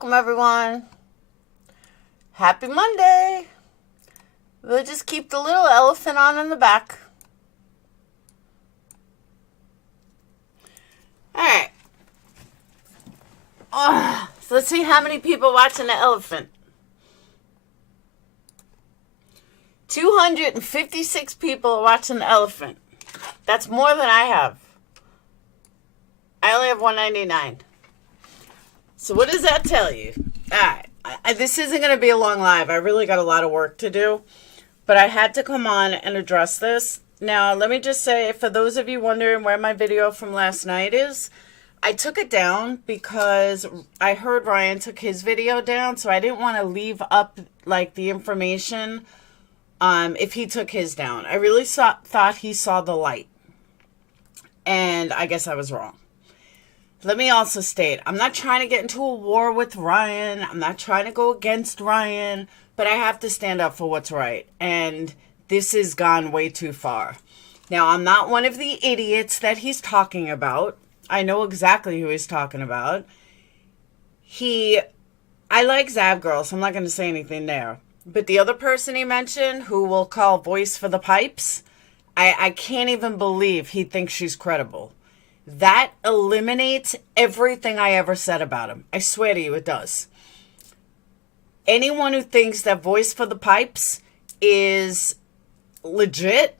Welcome, everyone. Happy Monday. We'll just keep the little elephant on in the back. All right. So let's see how many people watching the elephant. 256 people are watching the elephant. That's more than I have. I only have 199. So what does that tell you? All right. This isn't going to be a long live. I really got a lot of work to do. But I had to come on and address this. Now, let me just say, for those of you wondering where my video from last night is, I took it down because I heard Ryan took his video down. So I didn't want to leave up like the information if he took his down. I really thought he saw the light. And I guess I was wrong. Let me also state, I'm not trying to get into a war with Ryan. I'm not trying to go against Ryan, but I have to stand up for what's right. And this has gone way too far. Now, I'm not one of the idiots that he's talking about. I know exactly who he's talking about. I like Zab Girl, so I'm not going to say anything there. But the other person he mentioned, who we'll call Voice for the Pipes, I can't even believe he thinks she's credible. That eliminates everything I ever said about him. I swear to you, it does. Anyone who thinks that Voice for the Pipes is legit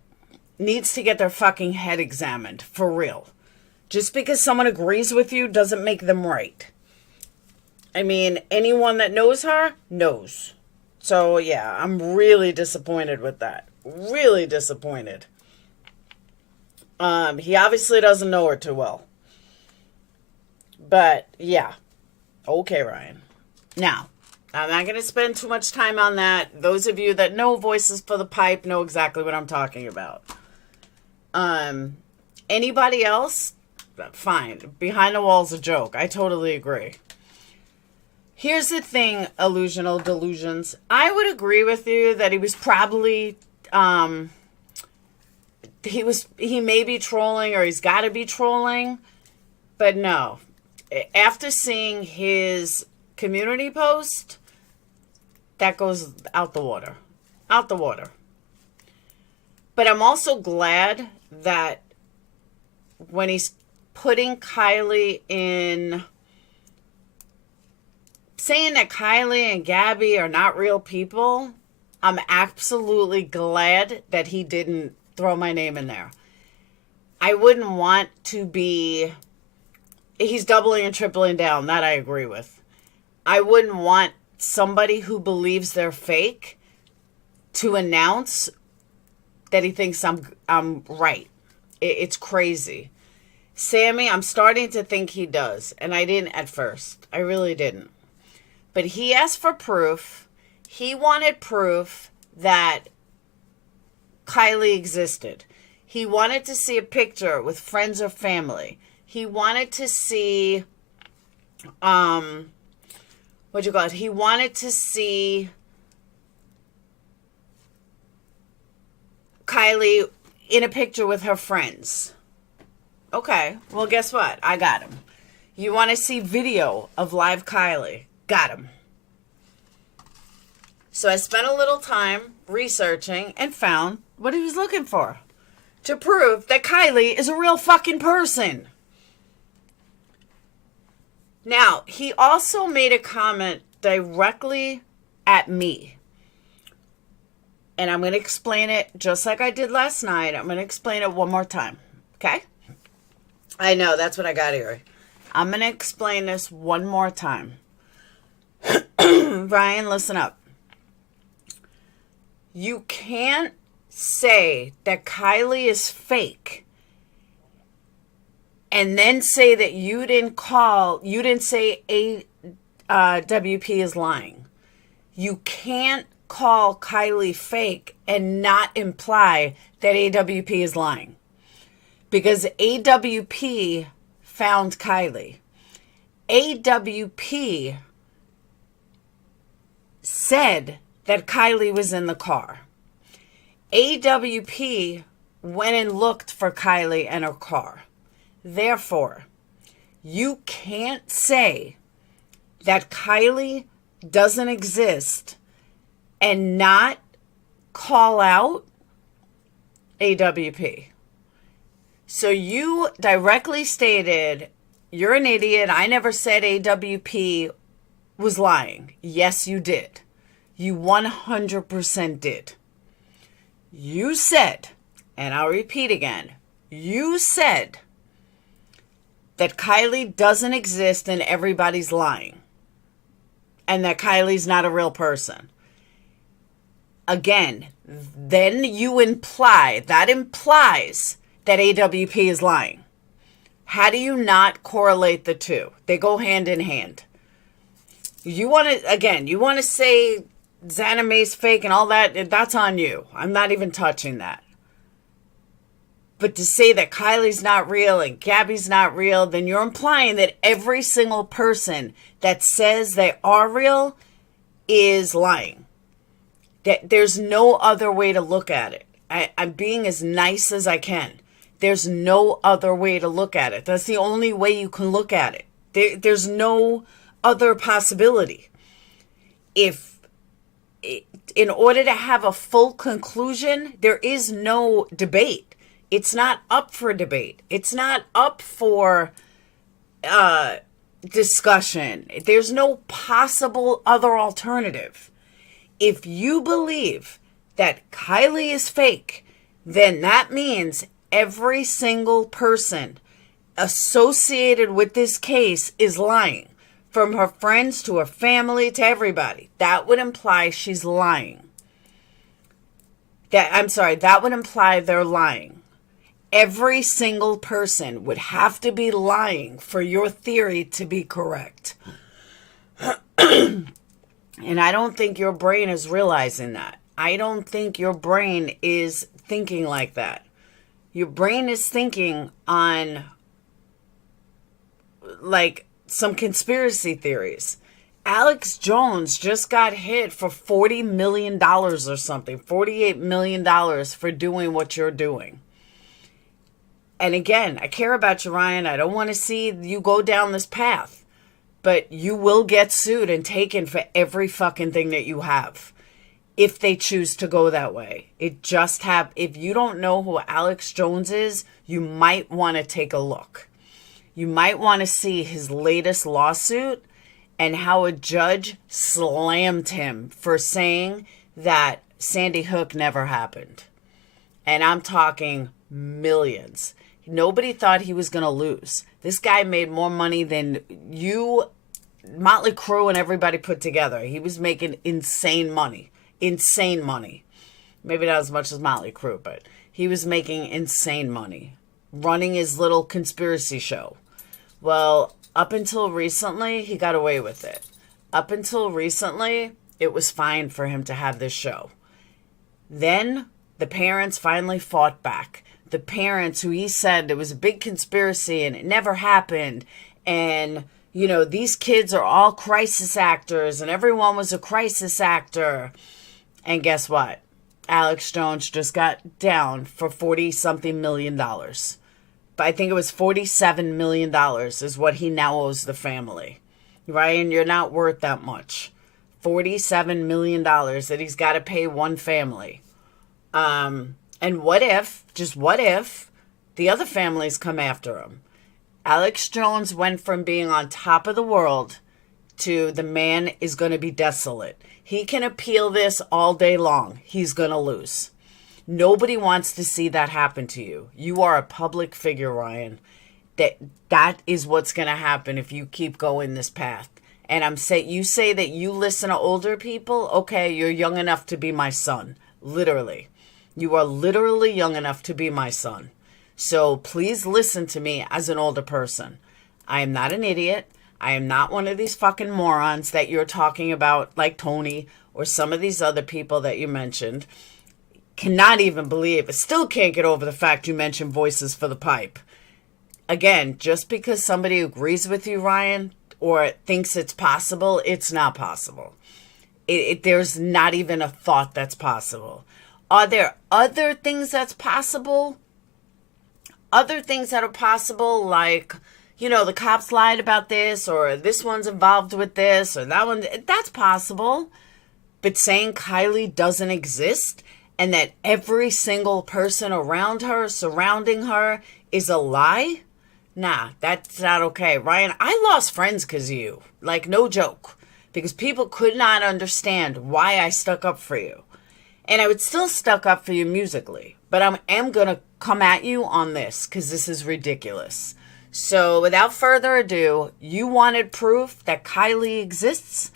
needs to get their fucking head examined. For real. Just because someone agrees with you doesn't make them right. I mean, anyone that knows her knows. So, yeah, I'm really disappointed with that. Really disappointed. He obviously doesn't know her too well. But, yeah. Okay, Ryan. Now, I'm not going to spend too much time on that. Those of you that know Voices for the Pipe know exactly what I'm talking about. Anybody else? Fine. Behind the wall's a joke. I totally agree. Here's the thing, Illusional Delusions. I would agree with you that he was probably... He may be trolling or he's got to be trolling, but no. After seeing his community post, that goes out the water. Out the water. But I'm also glad that when he's putting Kiely in, saying that Kiely and Gabby are not real people, I'm absolutely glad that he didn't throw my name in there. I wouldn't want to be... He's doubling and tripling down. That I agree with. I wouldn't want somebody who believes they're fake to announce that he thinks I'm right. It's crazy. Sammy, I'm starting to think he does. And I didn't at first. I really didn't. But he asked for proof. He wanted proof that Kiely existed. He wanted to see a picture with friends or family. He wanted to see, He wanted to see Kiely in a picture with her friends. Okay, well, guess what? I got him. You want to see video of live Kiely? Got him. So I spent a little time researching and found what he was looking for to prove that Kiely is a real fucking person. Now, he also made a comment directly at me. And I'm going to explain it just like I did last night. I'm going to explain it one more time. Okay? I know, that's what I got here. I'm going to explain this one more time. Ryan, listen up. You can't say that Kiely is fake and then say that you didn't say AWP is lying. You can't call Kiely fake and not imply that AWP is lying. Because AWP found Kiely. AWP said that Kiely was in the car. AWP went and looked for Kiely and her car. Therefore, you can't say that Kiely doesn't exist and not call out AWP. So you directly stated, you're an idiot. I never said AWP was lying. Yes, you did. You 100% did. You said, and I'll repeat again, you said that Kiely doesn't exist and everybody's lying. And that Kylie's not a real person. Again, then you imply, that implies that AWP is lying. How do you not correlate the two? They go hand in hand. You want to say Xana May's fake and all that, that's on you. I'm not even touching that. But to say that Kylie's not real and Gabby's not real, then you're implying that every single person that says they are real is lying. That there's no other way to look at it. I'm being as nice as I can. There's no other way to look at it. That's the only way you can look at it. There's no other possibility. In order to have a full conclusion, there is no debate. It's not up for debate. It's not up for discussion. There's no possible other alternative. If you believe that Kiely is fake, then that means every single person associated with this case is lying. From her friends to her family to everybody. That would imply she's lying. That would imply they're lying. Every single person would have to be lying for your theory to be correct. And I don't think your brain is realizing that. I don't think your brain is thinking like that. Your brain is thinking on like some conspiracy theories. Alex Jones just got hit for $40 million or something. $48 million for doing what you're doing. And again, I care about you, Ryan. I don't want to see you go down this path. But you will get sued and taken for every fucking thing that you have. If they choose to go that way. If you don't know who Alex Jones is, you might want to take a look. You might want to see his latest lawsuit and how a judge slammed him for saying that Sandy Hook never happened. And I'm talking millions. Nobody thought he was going to lose. This guy made more money than you, Motley Crue, and everybody put together. He was making insane money. Insane money. Maybe not as much as Motley Crue, but he was making insane money. Running his little conspiracy show. Well, up until recently, he got away with it. Up until recently, it was fine for him to have this show. Then, the parents finally fought back. The parents who he said it was a big conspiracy and it never happened. And, you know, these kids are all crisis actors and everyone was a crisis actor. And guess what? Alex Jones just got down for $40-something million. But I think it was $47 million is what he now owes the family. Ryan, you're not worth that much. $47 million that he's got to pay one family. And what if, just what if, the other families come after him? Alex Jones went from being on top of the world to the man is going to be desolate. He can appeal this all day long. He's going to lose. Nobody wants to see that happen to you. You are a public figure, Ryan. That is what's going to happen if you keep going this path. And you say that you listen to older people. Okay, you're young enough to be my son. Literally. You are literally young enough to be my son. So please listen to me as an older person. I am not an idiot. I am not one of these fucking morons that you're talking about, like Tony or some of these other people that you mentioned. Cannot even believe, still can't get over the fact you mentioned Voices for the Pipe. Again, just because somebody agrees with you, Ryan, or thinks it's possible, it's not possible. There's not even a thought that's possible. Are there other things that's possible? Other things that are possible, like, you know, the cops lied about this, or this one's involved with this, or that one, that's possible. But saying Kiely doesn't exist and that every single person around her, surrounding her, is a lie? Nah, that's not okay. Ryan, I lost friends because of you. Like, no joke. Because people could not understand why I stuck up for you. And I would still stuck up for you musically. But I am going to come at you on this because this is ridiculous. So without further ado, you wanted proof that Kiely exists?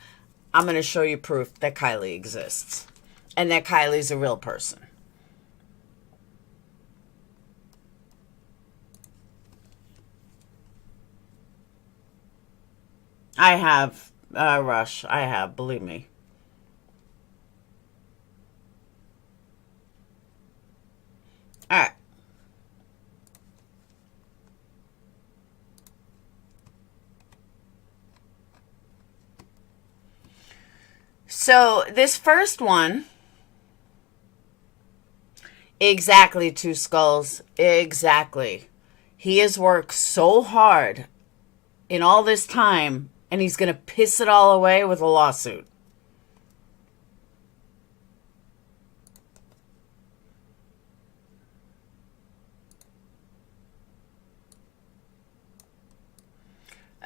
I'm going to show you proof that Kiely exists. And that Kiely's a real person. I have, Rush. I have, believe me. All right. So this first one, exactly, Two Skulls, exactly. He has worked so hard in all this time, and he's going to piss it all away with a lawsuit.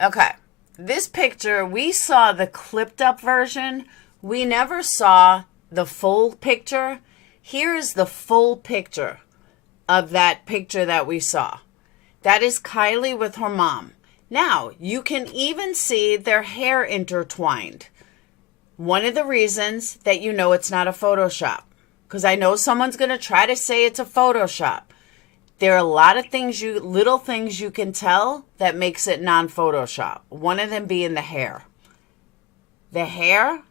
Okay, this picture, we saw the clipped up version. We never saw the full picture. Here is the full picture of that picture that we saw. That is Kiely with her mom. Now, you can even see their hair intertwined. One of the reasons that you know it's not a Photoshop, because I know someone's going to try to say it's a Photoshop. There are a lot of things, little things you can tell that makes it non-Photoshop. One of them being the hair. The hair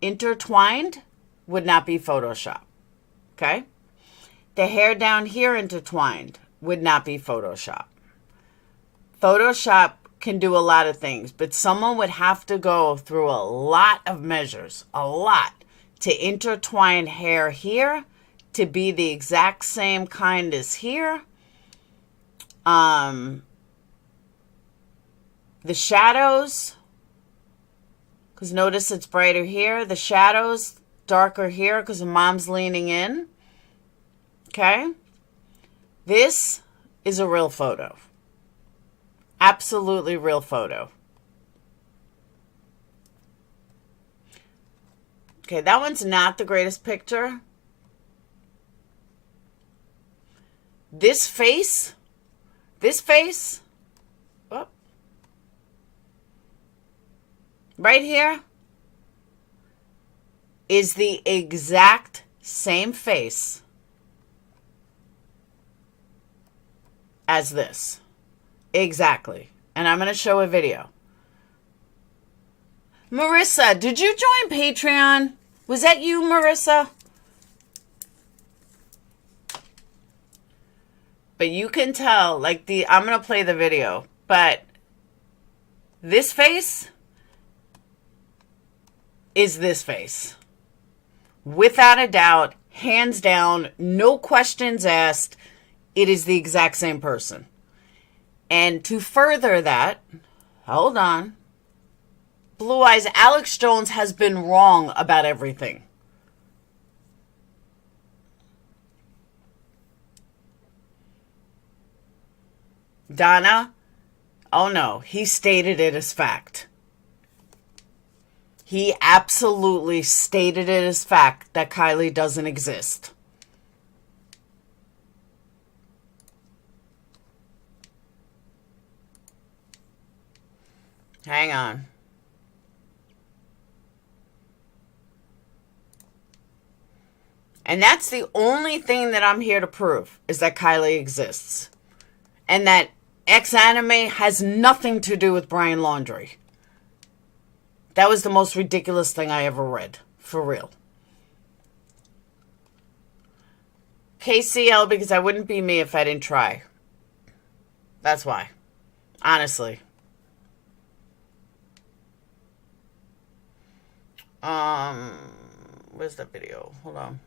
intertwined would not be Photoshop. Okay? The hair down here intertwined would not be Photoshop. Photoshop can do a lot of things, but someone would have to go through a lot of measures, a lot, to intertwine hair here to be the exact same kind as here. The shadows, because notice it's brighter here. The shadows darker here because the mom's leaning in. Okay? This is a real photo. Absolutely real photo. Okay, that one's not the greatest picture. This face, oh, right here, is the exact same face as this. Exactly. And I'm going to show a video. Marissa, did you join Patreon? Was that you, Marissa? But you can tell, like, I'm going to play the video, but this face is this face. Without a doubt, hands down, no questions asked, it is the exact same person. And to further that, hold on, Blue Eyes, Alex Jones has been wrong about everything. Donna, oh no, he stated it as fact. He absolutely stated it as fact that Kiely doesn't exist. Hang on. And that's the only thing that I'm here to prove, is that Kiely exists. And that X-Anime has nothing to do with Brian Laundrie. That was the most ridiculous thing I ever read. For real. KCL, because I wouldn't be me if I didn't try. That's why. Honestly. Where's that video? Hold on.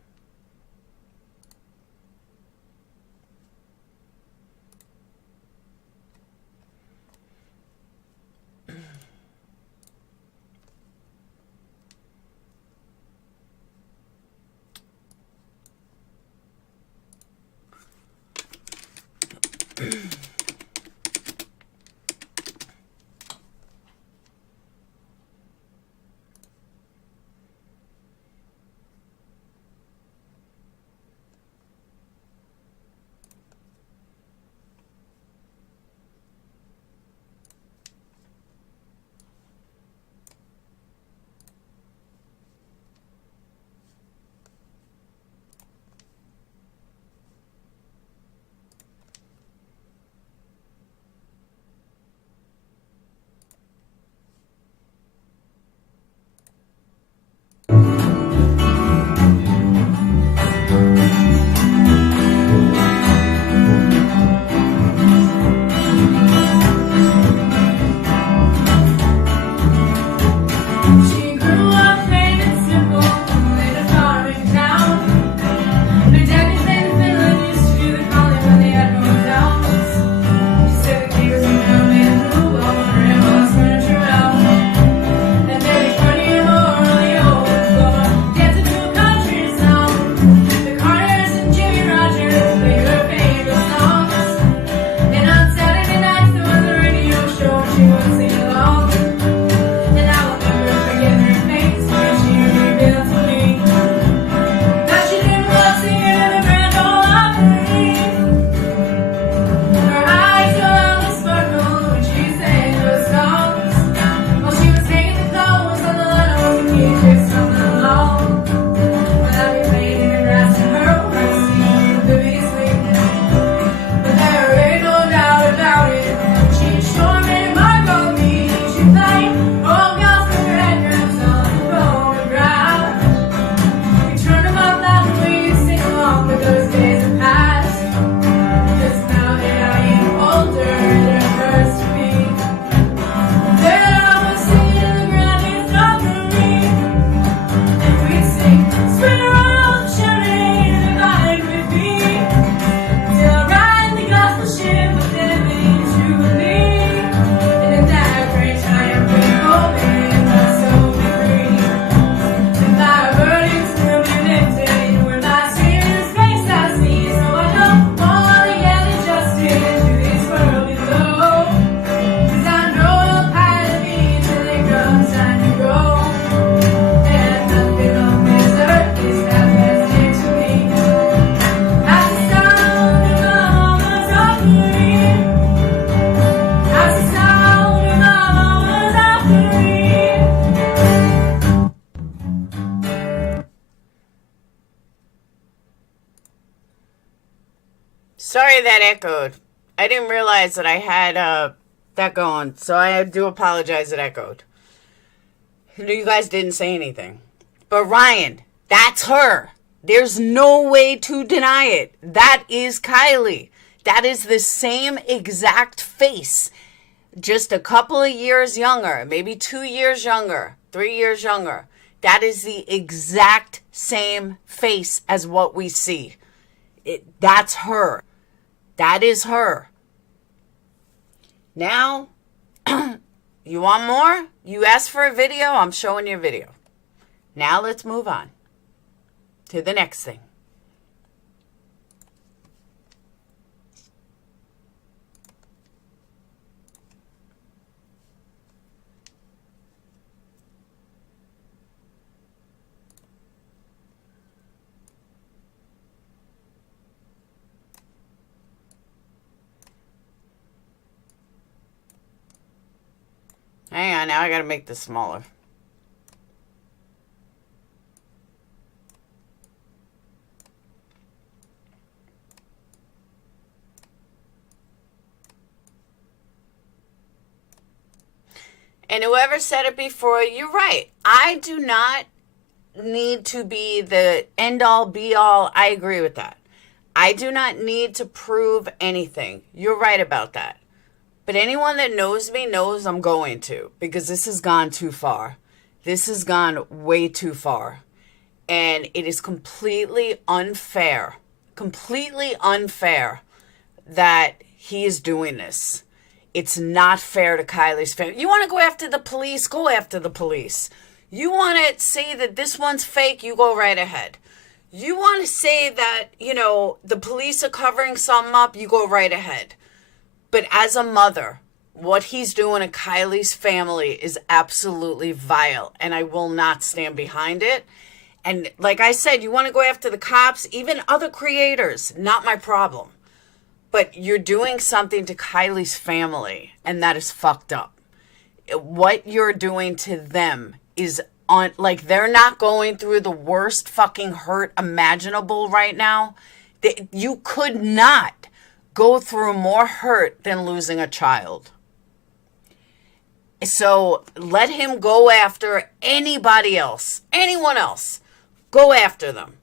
Sorry that echoed. I didn't realize that I had that going, so I do apologize it echoed. You guys didn't say anything. But Ryan, that's her. There's no way to deny it. That is Kiely. That is the same exact face. Just a couple of years younger, maybe 2 years younger, 3 years younger. That is the exact same face as what we see. That's her. That is her. Now, you want more? You asked for a video, I'm showing you a video. Now let's move on to the next thing. Hang on, now I gotta make this smaller. And whoever said it before, you're right. I do not need to be the end-all, be-all. I agree with that. I do not need to prove anything. You're right about that. But anyone that knows me knows I'm going to, because this has gone too far. This has gone way too far. And it is completely unfair that he is doing this. It's not fair to Kiely's family. You want to go after the police? Go after the police. You want to say that this one's fake? You go right ahead. You want to say that, the police are covering something up? You go right ahead. But as a mother, what he's doing to Kiely's family is absolutely vile, and I will not stand behind it. And like I said, you want to go after the cops, even other creators, not my problem. But you're doing something to Kiely's family, and that is fucked up. What you're doing to them is they're not going through the worst fucking hurt imaginable right now. You could not go through more hurt than losing a child. So let him go after anybody else, anyone else. Go after them.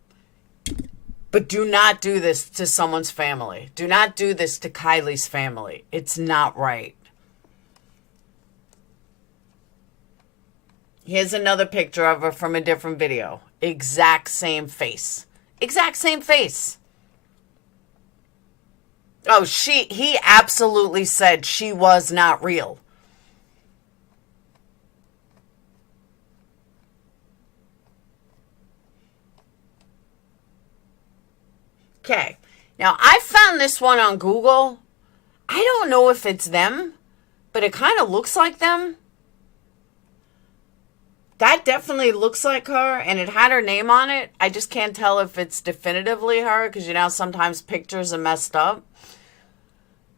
But do not do this to someone's family. Do not do this to Kiely's family. It's not right. Here's another picture of her from a different video. Exact same face. Exact same face. Oh, he absolutely said she was not real. Okay. Now, I found this one on Google. I don't know if it's them, but it kind of looks like them. That definitely looks like her, and it had her name on it. I just can't tell if it's definitively her, because sometimes pictures are messed up.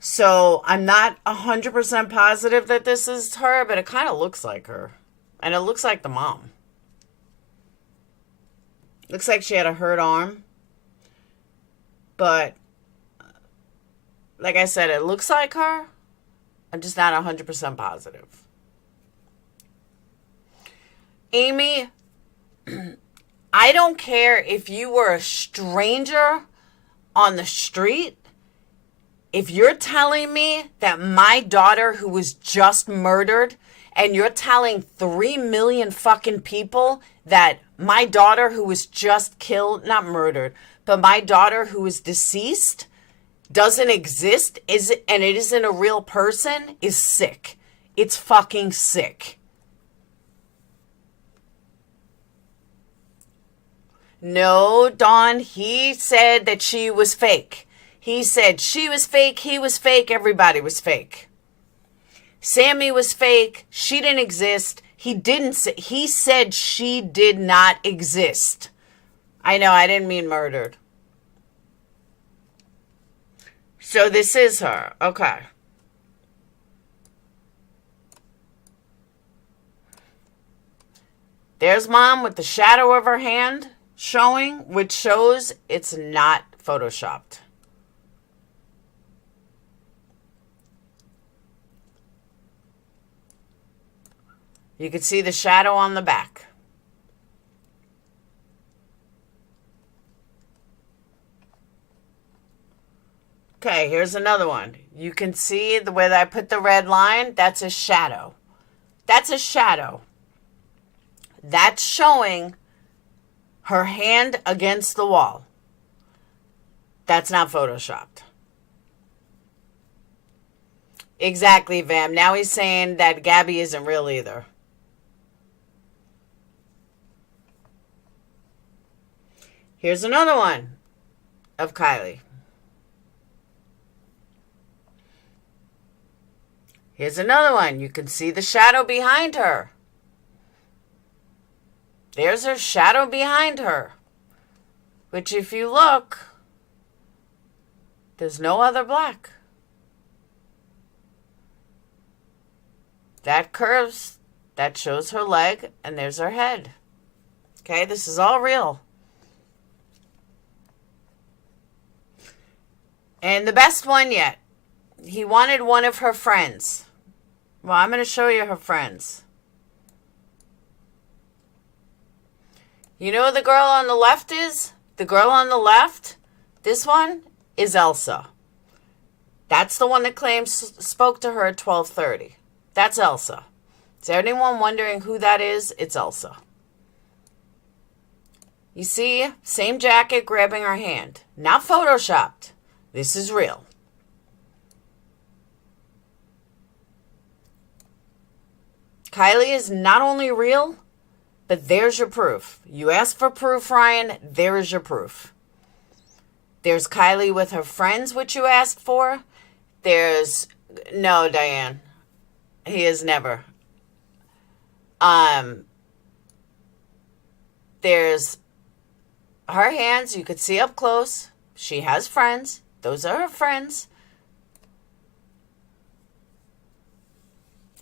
So I'm not 100% positive that this is her, but it kind of looks like her. And it looks like the mom. Looks like she had a hurt arm. But, like I said, it looks like her. I'm just not 100% positive. Amy, I don't care if you were a stranger on the street. If you're telling me that my daughter who was just murdered, and you're telling 3 million fucking people that my daughter who was just killed, not murdered, but my daughter who is deceased doesn't exist, and it isn't a real person, is sick. It's fucking sick. No, Dawn, he said that she was fake. He said she was fake, he was fake, everybody was fake. Sammy was fake, she didn't exist. He said she did not exist. I know, I didn't mean murdered. So this is her. Okay. There's mom with the shadow of her hand showing, which shows it's not photoshopped. You can see the shadow on the back. Okay, here's another one. You can see the way that I put the red line, that's a shadow. That's a shadow. That's showing her hand against the wall. That's not photoshopped. Exactly, Vam. Now he's saying that Gabby isn't real either. Here's another one of Kiely. Here's another one. You can see the shadow behind her. There's her shadow behind her. Which, if you look, there's no other black. That curves, that shows her leg, and there's her head. Okay, this is all real. And the best one yet, he wanted one of her friends. Well, I'm going to show you her friends. You know who the girl on the left is? The girl on the left, this one, is Elsa. That's the one that claims spoke to her at 12:30. That's Elsa. Is anyone wondering who that is? It's Elsa. You see, same jacket grabbing her hand. Not photoshopped. This is real. Kiely is not only real, but there's your proof. You asked for proof, Ryan. There is your proof. There's Kiely with her friends, which you asked for. There's... No, Diane. He is never. There's her hands. You could see up close. She has friends. Those are her friends.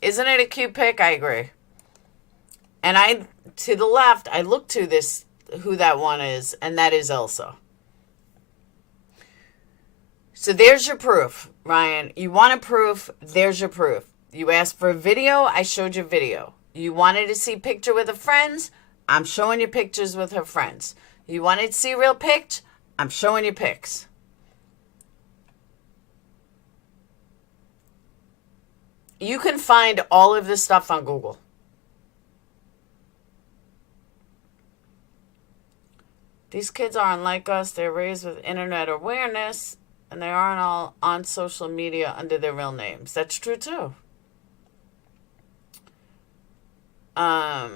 Isn't it a cute pic? I agree. And to the left, I look to this, who that one is, and that is Elsa. So there's your proof, Ryan. You want a proof, there's your proof. You asked for a video, I showed you video. You wanted to see picture with her friends, I'm showing you pictures with her friends. You wanted to see real pics, I'm showing you pics. You can find all of this stuff on Google. These kids aren't like us. They're raised with internet awareness, and they aren't all on social media under their real names. That's true, too. Have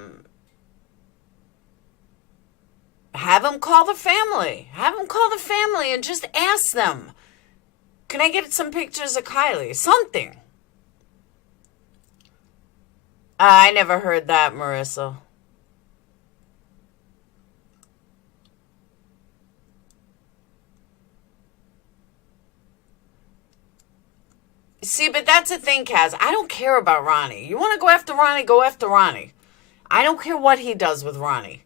them call the family. Have them call the family and just ask them, can I get some pictures of Kiely? Something. I never heard that, Marissa. See, but that's the thing, Kaz. I don't care about Ronnie. You want to go after Ronnie, go after Ronnie. I don't care what he does with Ronnie.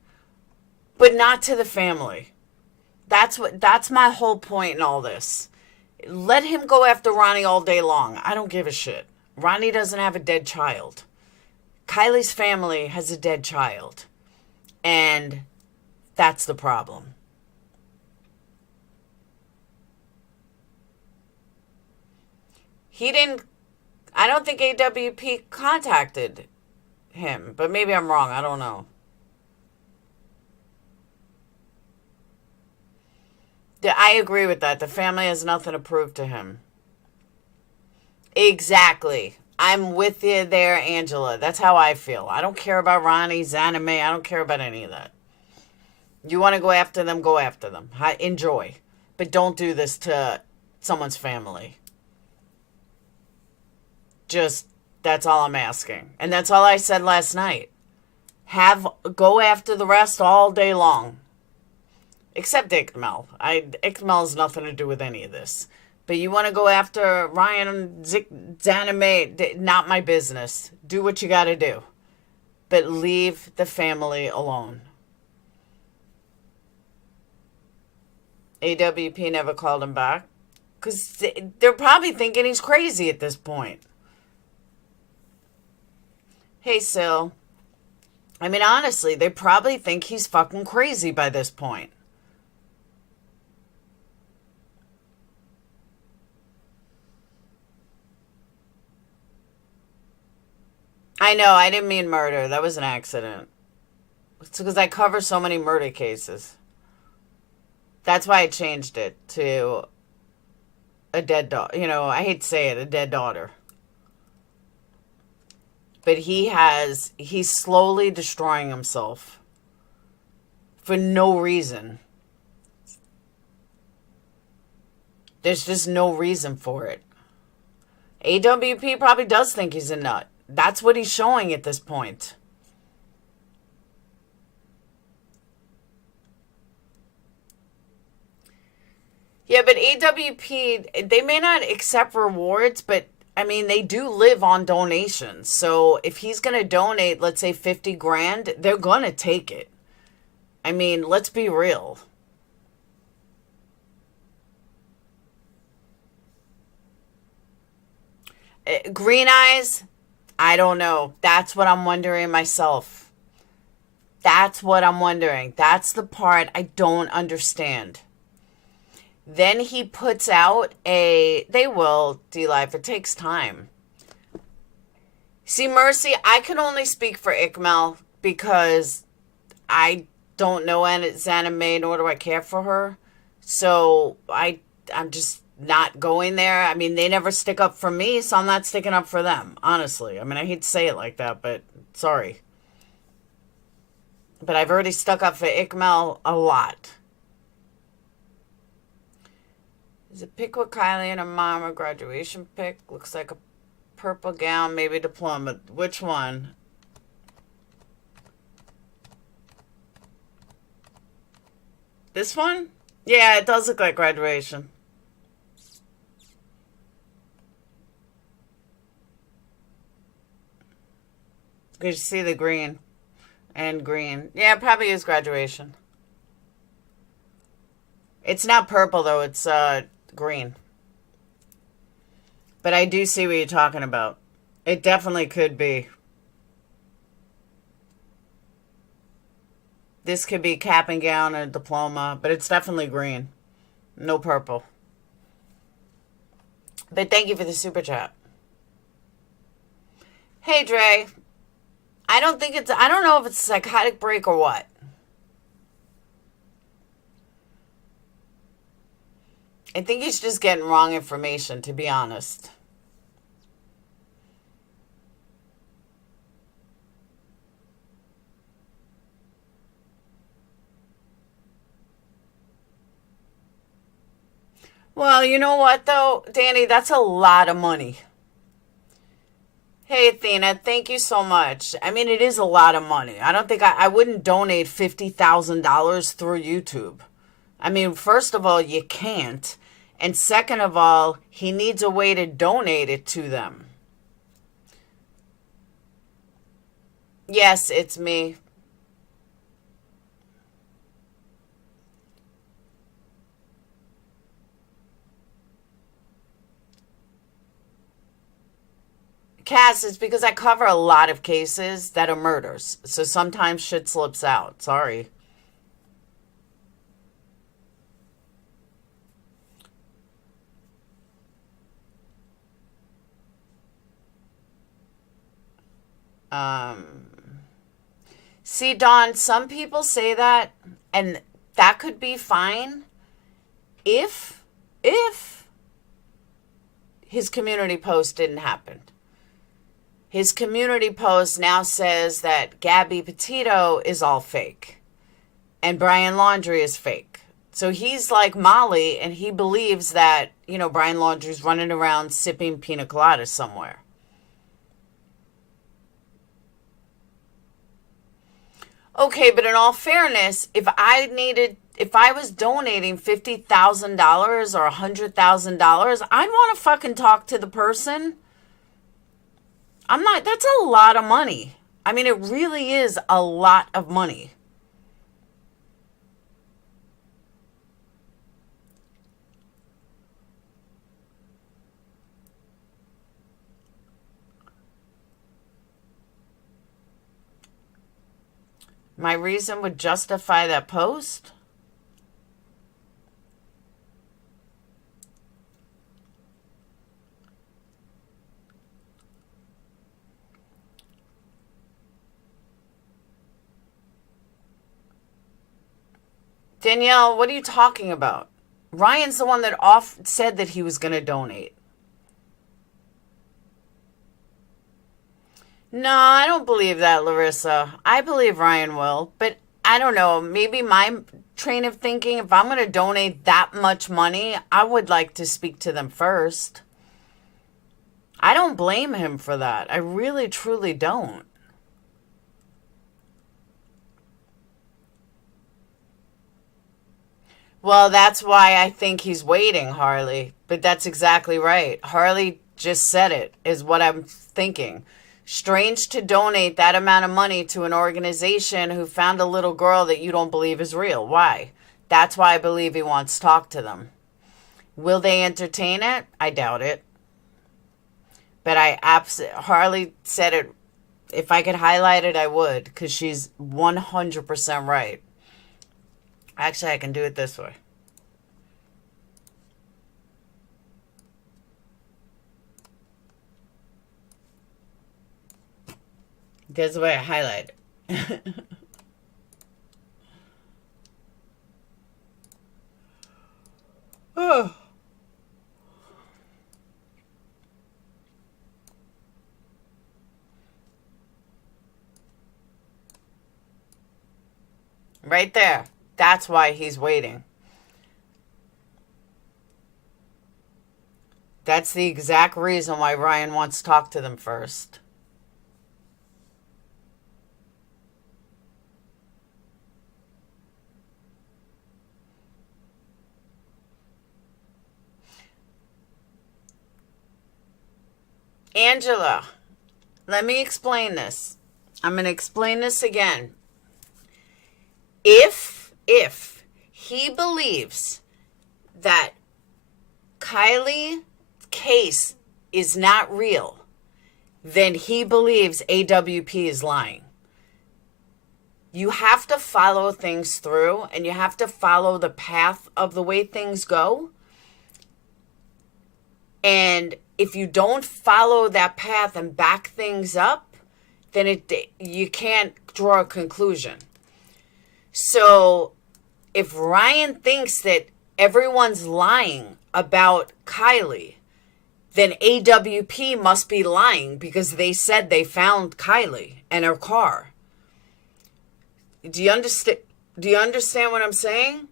But not to the family. That's my whole point in all this. Let him go after Ronnie all day long. I don't give a shit. Ronnie doesn't have a dead child. Kiely's family has a dead child. And that's the problem. I don't think AWP contacted him, but maybe I'm wrong. I don't know. I agree with that. The family has nothing to prove to him. Exactly. I'm with you there, Angela. That's how I feel. I don't care about Ronnie's anime. I don't care about any of that. You want to go after them, go after them. Enjoy. But don't do this to someone's family. Just, that's all I'm asking. And that's all I said last night. Go after the rest all day long. Except Ikmel. Ikmel has nothing to do with any of this. But you want to go after Ryan Zanime, not my business. Do what you got to do. But leave the family alone. AWP never called him back. Because they're probably thinking he's crazy at this point. Hey, Sil. I mean, honestly, they probably think he's fucking crazy by this point. I know, I didn't mean murder. That was an accident. It's because I cover so many murder cases. That's why I changed it to a dead daughter. You know, I hate to say it, a dead daughter. But he's slowly destroying himself for no reason. There's just no reason for it. AWP probably does think he's a nut. That's what he's showing at this point. Yeah, but AWP, they may not accept rewards, but I mean, they do live on donations. So if he's going to donate, let's say 50 grand, they're going to take it. I mean, let's be real. Green eyes, I don't know. That's what I'm wondering myself. That's what I'm wondering. That's the part I don't understand. Then he puts out they will, D-Life, it takes time. See, Mercy, I can only speak for Ikmel because I don't know Xana May, nor do I care for her. So I'm just not going there. I mean, they never stick up for me, so I'm not sticking up for them, honestly. I mean, I hate to say it like that, but sorry. But I've already stuck up for Ikmel a lot. Is it pic with Kiely and her mom, a graduation pic? Looks like a purple gown, maybe diploma. Which one? This one? Yeah, it does look like graduation. Good to see the green and green. Yeah, it probably is graduation. It's not purple, though. It's green. But I do see what you're talking about. It definitely could be. This could be cap and gown or diploma, but it's definitely green. No purple. But thank you for the super chat. Hey, Dre. I don't know if it's a psychotic break or what. I think he's just getting wrong information, to be honest. Well, you know what, though, Danny? That's a lot of money. Hey, Athena, thank you so much. I mean, it is a lot of money. I don't think I wouldn't donate $50,000 through YouTube. I mean, first of all, you can't. And second of all, he needs a way to donate it to them. Yes, it's me. Cass, it's because I cover a lot of cases that are murders. So sometimes shit slips out. Sorry. See, Dawn, some people say that, and that could be fine if his community post didn't happen. His community post now says that Gabby Petito is all fake and Brian Laundrie is fake. So he's like Molly, and he believes that, Brian Laundrie's running around sipping pina coladas somewhere. Okay, but in all fairness, if I was donating $50,000 or $100,000, I'd want to fucking talk to the person. That's a lot of money. I mean, it really is a lot of money. My reason would justify that post? Danielle, what are you talking about? Ryan's the one that said that he was going to donate. No, I don't believe that, Larissa. I believe Ryan will, but I don't know. Maybe my train of thinking, if I'm going to donate that much money, I would like to speak to them first. I don't blame him for that. I really, truly don't. Well, that's why I think he's waiting, Harley. But that's exactly right. Harley just said it, is what I'm thinking. Strange to donate that amount of money to an organization who found a little girl that you don't believe is real. Why? That's why I believe he wants to talk to them. Will they entertain it? I doubt it. But Harley said it. If I could highlight it, I would, because she's 100% right. Actually, I can do it this way. There's the way I highlight it. Oh. Right there. That's why he's waiting. That's the exact reason why Ryan wants to talk to them first. Angela, let me explain this. I'm going to explain this again. If he believes that Kiely's case is not real, then he believes AWP is lying. You have to follow things through, and you have to follow the path of the way things go. And if you don't follow that path and back things up, then you can't draw a conclusion. So if Ryan thinks that everyone's lying about Kiely, then AWP must be lying because they said they found Kiely and her car. Do you understand what I'm saying?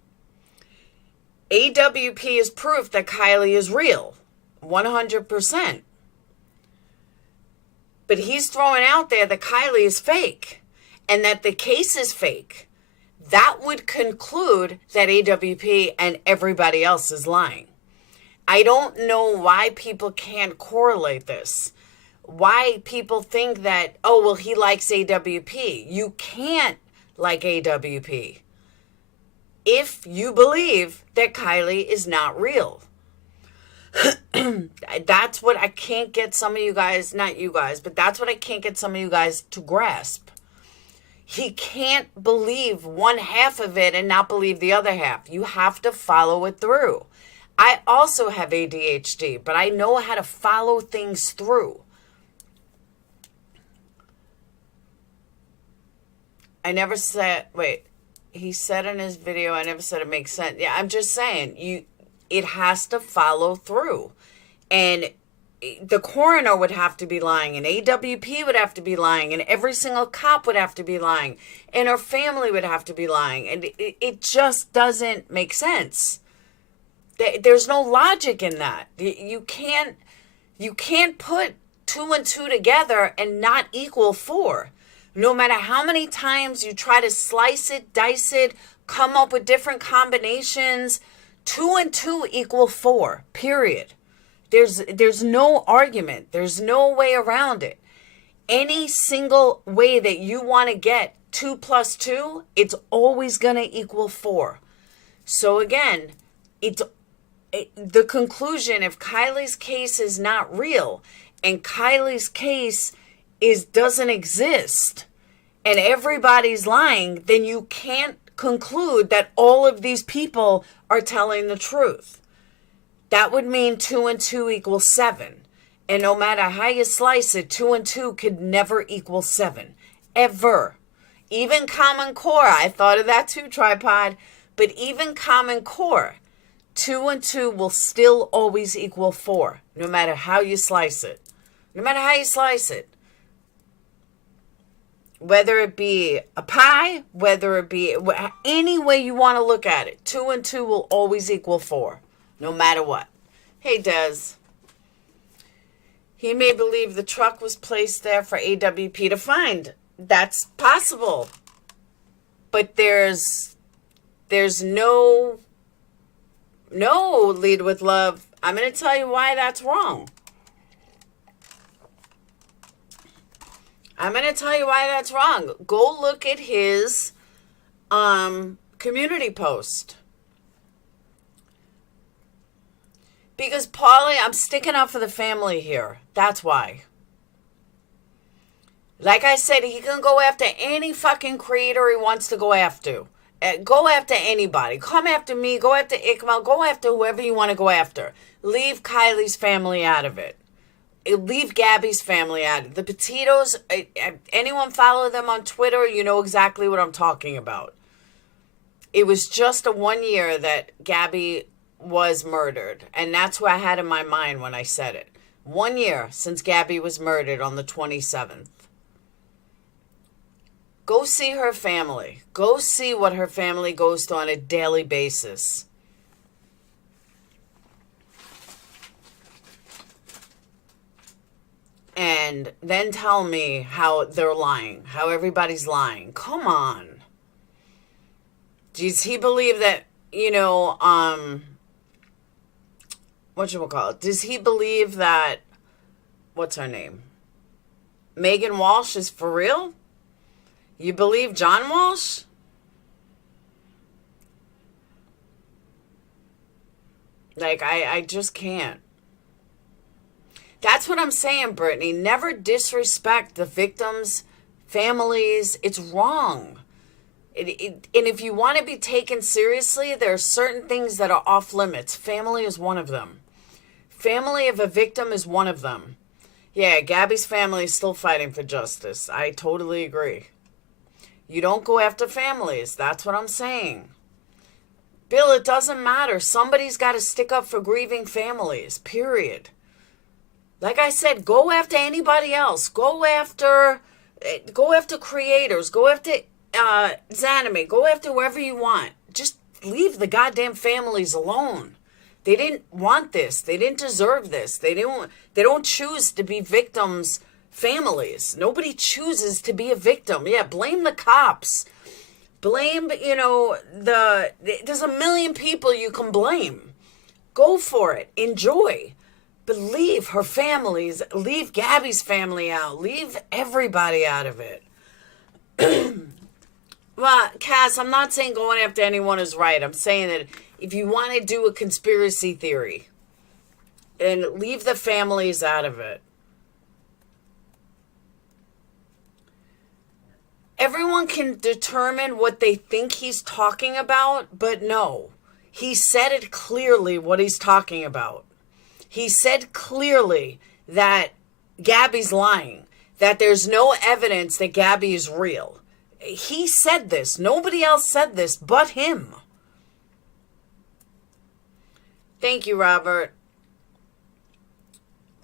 AWP is proof that Kiely is real. 100%. But he's throwing out there that Kiely is fake and that the case is fake. That would conclude that AWP and everybody else is lying. I don't know why people can't correlate this. Why people think that, oh, well, he likes AWP. You can't like AWP if you believe that Kiely is not real. That's what I can't get some of you guys, not you guys, but that's what I can't get some of you guys to grasp. He can't believe one half of it and not believe the other half. You have to follow it through. I also have ADHD, but I know how to follow things through. I never said, wait, he said in his video, I never said it makes sense. Yeah, I'm just saying, it has to follow through. And the coroner would have to be lying, and AWP would have to be lying, and every single cop would have to be lying, and her family would have to be lying. And it just doesn't make sense. There's no logic in that. You can't put 2 and 2 together and not equal 4. No matter how many times you try to slice it, dice it, come up with different combinations, 2 and 2 equal 4, period. There's no argument. There's no way around it. Any single way that you want to get 2 plus 2, it's always going to equal 4. So again, the conclusion, if Kiely's case is not real and Kiely's case doesn't exist, and everybody's lying, then you can't conclude that all of these people are telling the truth. That would mean 2 and 2 equals 7. And no matter how you slice it, 2 and 2 could never equal 7. Ever. Even Common Core, I thought of that too, Tripod. But even Common Core, 2 and 2 will still always equal 4, no matter how you slice it. No matter how you slice it. Whether it be a pie, whether it be any way you want to look at it, 2 and 2 will always equal 4, no matter what. Hey, Des. He may believe the truck was placed there for AWP to find. That's possible. But there's no lead with love. I'm going to tell you why that's wrong. I'm going to tell you why that's wrong. Go look at his community post. Because, Paulie, I'm sticking up for the family here. That's why. Like I said, he can go after any fucking creator he wants to go after. Go after anybody. Come after me. Go after Ikmal. Go after whoever you want to go after. Leave Kylie's family out of it. Leave Gabby's family out of it. The Petitos, anyone follow them on Twitter, you know exactly what I'm talking about. It was just a 1 year that Gabby was murdered. And that's what I had in my mind when I said it. 1 year since Gabby was murdered on the 27th. Go see her family. Go see what her family goes through on a daily basis. And then tell me how they're lying, how everybody's lying. Come on. Does he believe that, whatchamacallit? Does he believe that, what's her name? Megan Walsh is for real? You believe John Walsh? Like, I just can't. That's what I'm saying, Brittany. Never disrespect the victims' families. It's wrong. And if you want to be taken seriously, there are certain things that are off limits. Family is one of them. Family of a victim is one of them. Yeah, Gabby's family is still fighting for justice. I totally agree. You don't go after families. That's what I'm saying. Bill, it doesn't matter. Somebody's got to stick up for grieving families, period. Like I said, go after anybody else. Go after creators. Go after Zanime. Go after whoever you want. Just leave the goddamn families alone. They didn't want this. They didn't deserve this. They don't choose to be victims' families. Nobody chooses to be a victim. Yeah, blame the cops. Blame, there's a million people you can blame. Go for it. Enjoy. But leave her families, leave Gabby's family out, leave everybody out of it. Well, Cass, I'm not saying going after anyone is right. I'm saying that if you want to do a conspiracy theory, and leave the families out of it. Everyone can determine what they think he's talking about, but no. He said it clearly what he's talking about. He said clearly that Gabby's lying, that there's no evidence that Gabby is real. He said this. Nobody else said this but him. Thank you, Robert.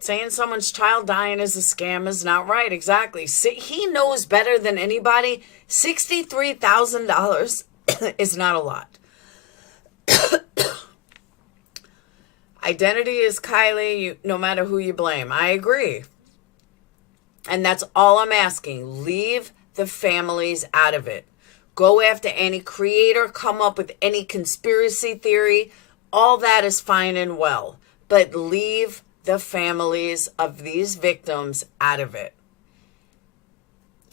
Saying someone's child dying is a scam is not right. Exactly. He knows better than anybody. $63,000 is not a lot. Identity is Kiely, no matter who you blame. I agree. And that's all I'm asking. Leave the families out of it. Go after any creator, come up with any conspiracy theory. All that is fine and well. But leave the families of these victims out of it.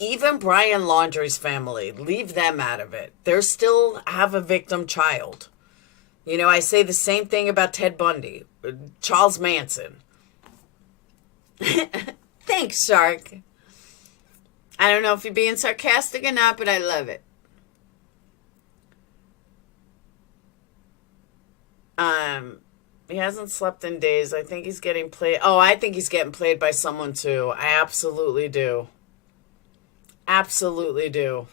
Even Brian Laundrie's family, leave them out of it. They still have a victim child. I say the same thing about Ted Bundy, Charles Manson. Thanks, Shark. I don't know if you're being sarcastic or not, but I love it. He hasn't slept in days. I think he's getting played. Oh, I think he's getting played by someone too. I absolutely do. Absolutely do.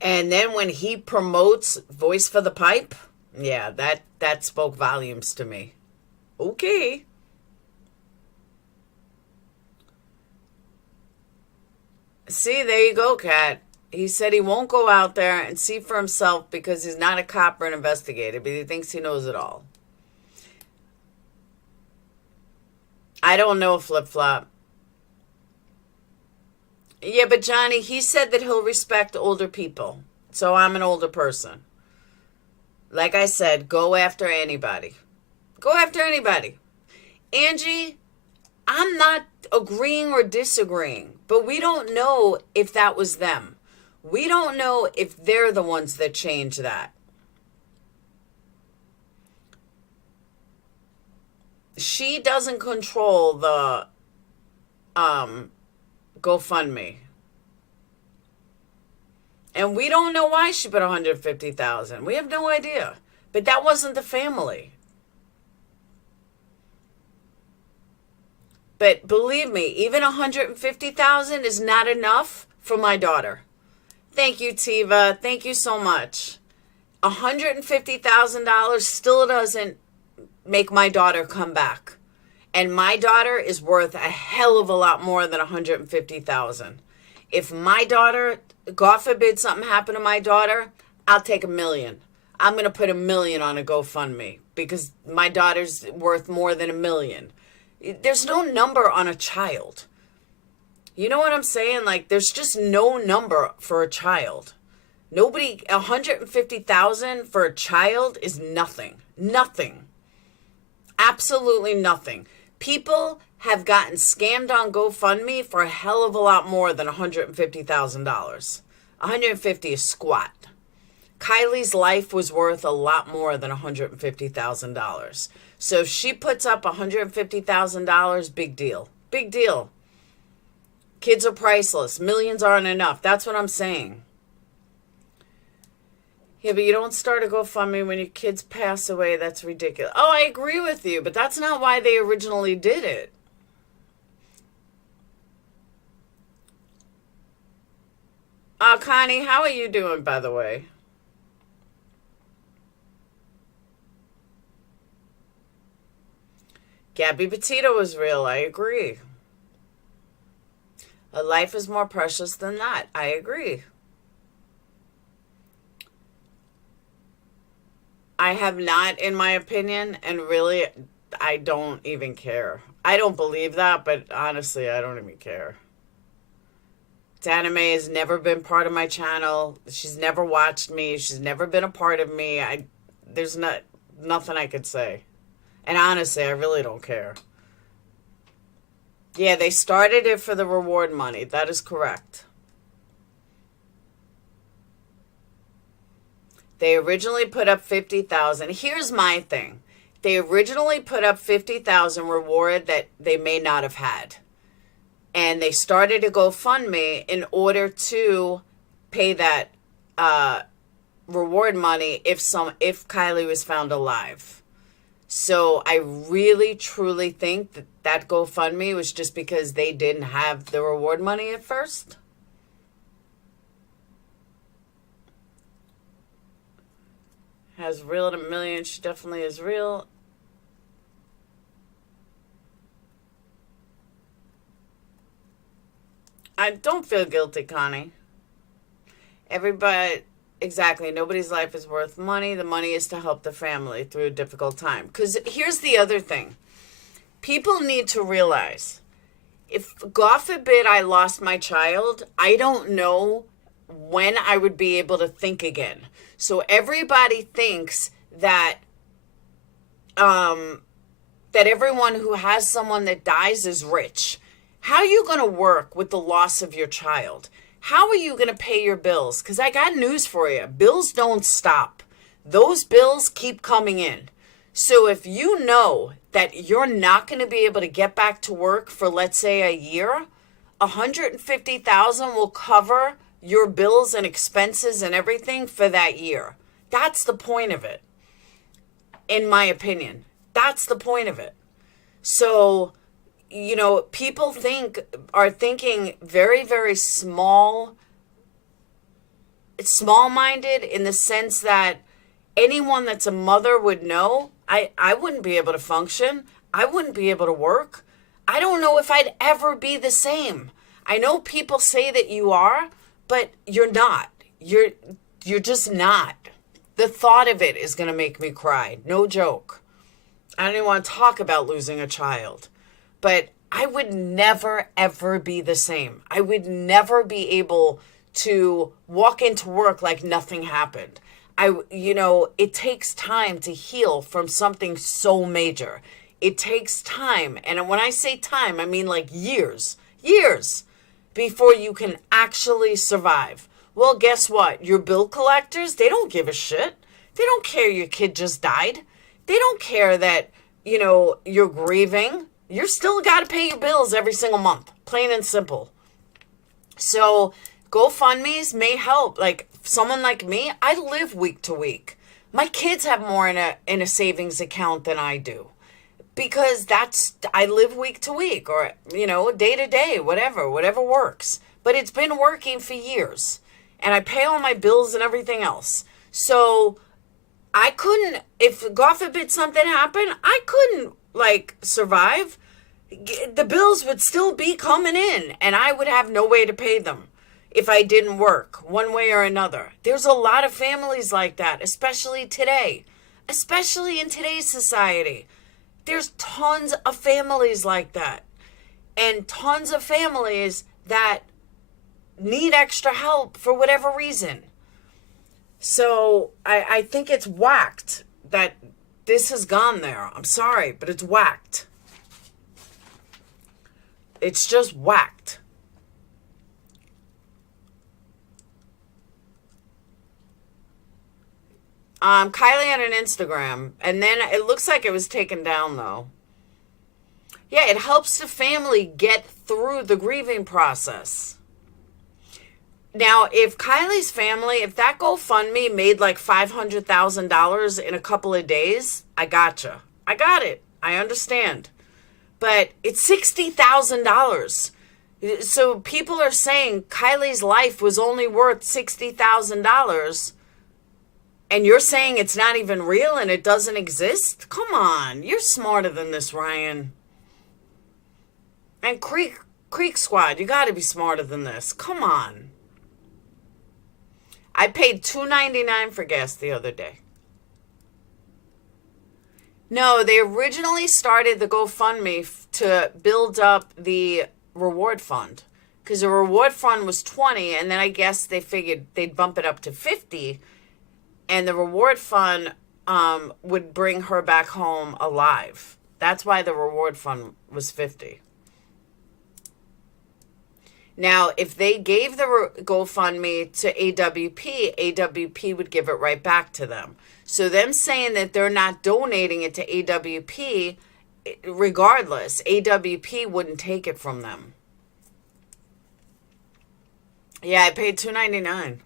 And then when he promotes Voice for the Pipe, yeah, that spoke volumes to me. Okay. See, there you go, Kat. He said he won't go out there and see for himself because he's not a cop or an investigator, but he thinks he knows it all. I don't know, Flip Flop. Yeah, but Johnny, he said that he'll respect older people. So I'm an older person. Like I said, go after anybody. Go after anybody. Angie, I'm not agreeing or disagreeing, but we don't know if that was them. We don't know if they're the ones that changed that. She doesn't control the GoFundMe. And we don't know why she put $150,000. We have no idea. But that wasn't the family. But believe me, even $150,000 is not enough for my daughter. Thank you, Tiva. Thank you so much. $150,000 still doesn't make my daughter come back. And my daughter is worth a hell of a lot more than $150,000. If my daughter, God forbid something happened to my daughter, I'll take $1 million. I'm going to put $1 million on a GoFundMe because my daughter's worth more than $1 million. There's no number on a child. You know what I'm saying? Like, there's just no number for a child. Nobody, $150,000 for a child is nothing. Nothing. Absolutely nothing. People have gotten scammed on GoFundMe for a hell of a lot more than $150,000. $150 is squat. Kiely's life was worth a lot more than $150,000. So if she puts up $150,000, big deal. Big deal. Kids are priceless. Millions aren't enough. That's what I'm saying. Yeah, but you don't start a GoFundMe when your kids pass away. That's ridiculous. Oh, I agree with you, but that's not why they originally did it. Connie, how are you doing, by the way? Gabby Petito was real. I agree. A life is more precious than that. I agree. I have not, in my opinion, and really, I don't even care. I don't believe that, but honestly, I don't even care. Anime has never been part of my channel. She's never watched me. She's never been a part of me. There's nothing I could say. And honestly, I really don't care. Yeah, they started it for the reward money. That is correct. They originally put up $50,000. Here's my thing. They originally put up $50,000 reward that they may not have had. And they started a GoFundMe in order to pay that reward money if Kiely was found alive. So I really, truly think that GoFundMe was just because they didn't have the reward money at first. Has real at $1 million. She definitely is real. I don't feel guilty, Connie. Everybody... Exactly. Nobody's life is worth money. The money is to help the family through a difficult time. Because here's the other thing. People need to realize, if, God forbid, I lost my child, I don't know when I would be able to think again. So everybody thinks that that everyone who has someone that dies is rich. How are you going to work with the loss of your child? How are you going to pay your bills? Because I got news for you. Bills don't stop. Those bills keep coming in. So if you know that you're not going to be able to get back to work for, let's say, a year, $150,000 will cover your bills and expenses and everything for that year. That's the point of it, in my opinion. That's the point of it. So, you know, people are thinking very, very small-minded, in the sense that anyone that's a mother would know, I wouldn't be able to function. I wouldn't be able to work. I don't know if I'd ever be the same. I know people say that you are, but you're not. You're just not. The thought of it is going to make me cry. No joke. I don't even want to talk about losing a child. But I would never, ever be the same. I would never be able to walk into work like nothing happened. It takes time to heal from something so major. It takes time. And when I say time, I mean like years before you can actually survive. Well, guess what? Your bill collectors, they don't give a shit. They don't care your kid just died. They don't care that, you're grieving. You're still got to pay your bills every single month. Plain and simple. So GoFundMes may help. Like someone like me, I live week to week. My kids have more in a savings account than I do, because I live week to week, or day to day, whatever works. But it's been working for years, and I pay all my bills and everything else. So I couldn't, if God forbid something happened, I couldn't survive. The bills would still be coming in, and I would have no way to pay them if I didn't work one way or another. There's a lot of families like that, especially today, especially in today's society. There's tons of families like that, and tons of families that need extra help for whatever reason. So I think it's whacked that this has gone there. I'm sorry, but it's whacked. It's just whacked. Kiely had an Instagram, and then it looks like it was taken down, though. Yeah, it helps the family get through the grieving process. Now, if Kiely's family, if that GoFundMe made like $500,000 in a couple of days, I gotcha. I got it. I understand. But it's $60,000. So people are saying Kiely's life was only worth $60,000. And you're saying it's not even real and it doesn't exist? Come on. You're smarter than this, Ryan. And Creek Squad, you got to be smarter than this. Come on. I paid $2.99 for gas the other day. No, they originally started the GoFundMe to build up the reward fund, because the reward fund was $20, and then I guess they figured they'd bump it up to $50, and the reward fund would bring her back home alive. That's why the reward fund was $50. Now, if they gave the GoFundMe to AWP, AWP would give it right back to them. So them saying that they're not donating it to AWP, regardless, AWP wouldn't take it from them. Yeah, I paid $2.99.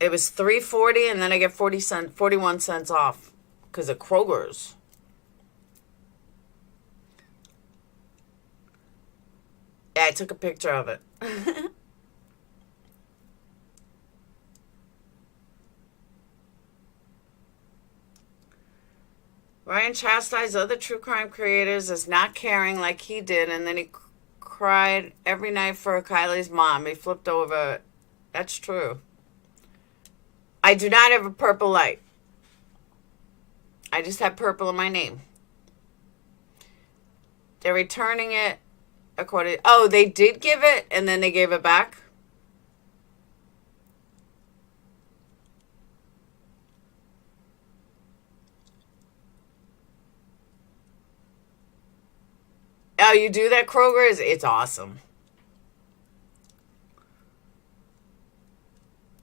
It was $3.40, and then I get 41 cents off because of Kroger's. Yeah, I took a picture of it. Ryan chastised other true crime creators as not caring like he did, and then he cried every night for Kiely's mom. He flipped over. That's true. I do not have a purple light. I just have purple in my name. They're returning it. Oh, they did give it, and then they gave it back? Oh, you do that, Kroger's? It's awesome.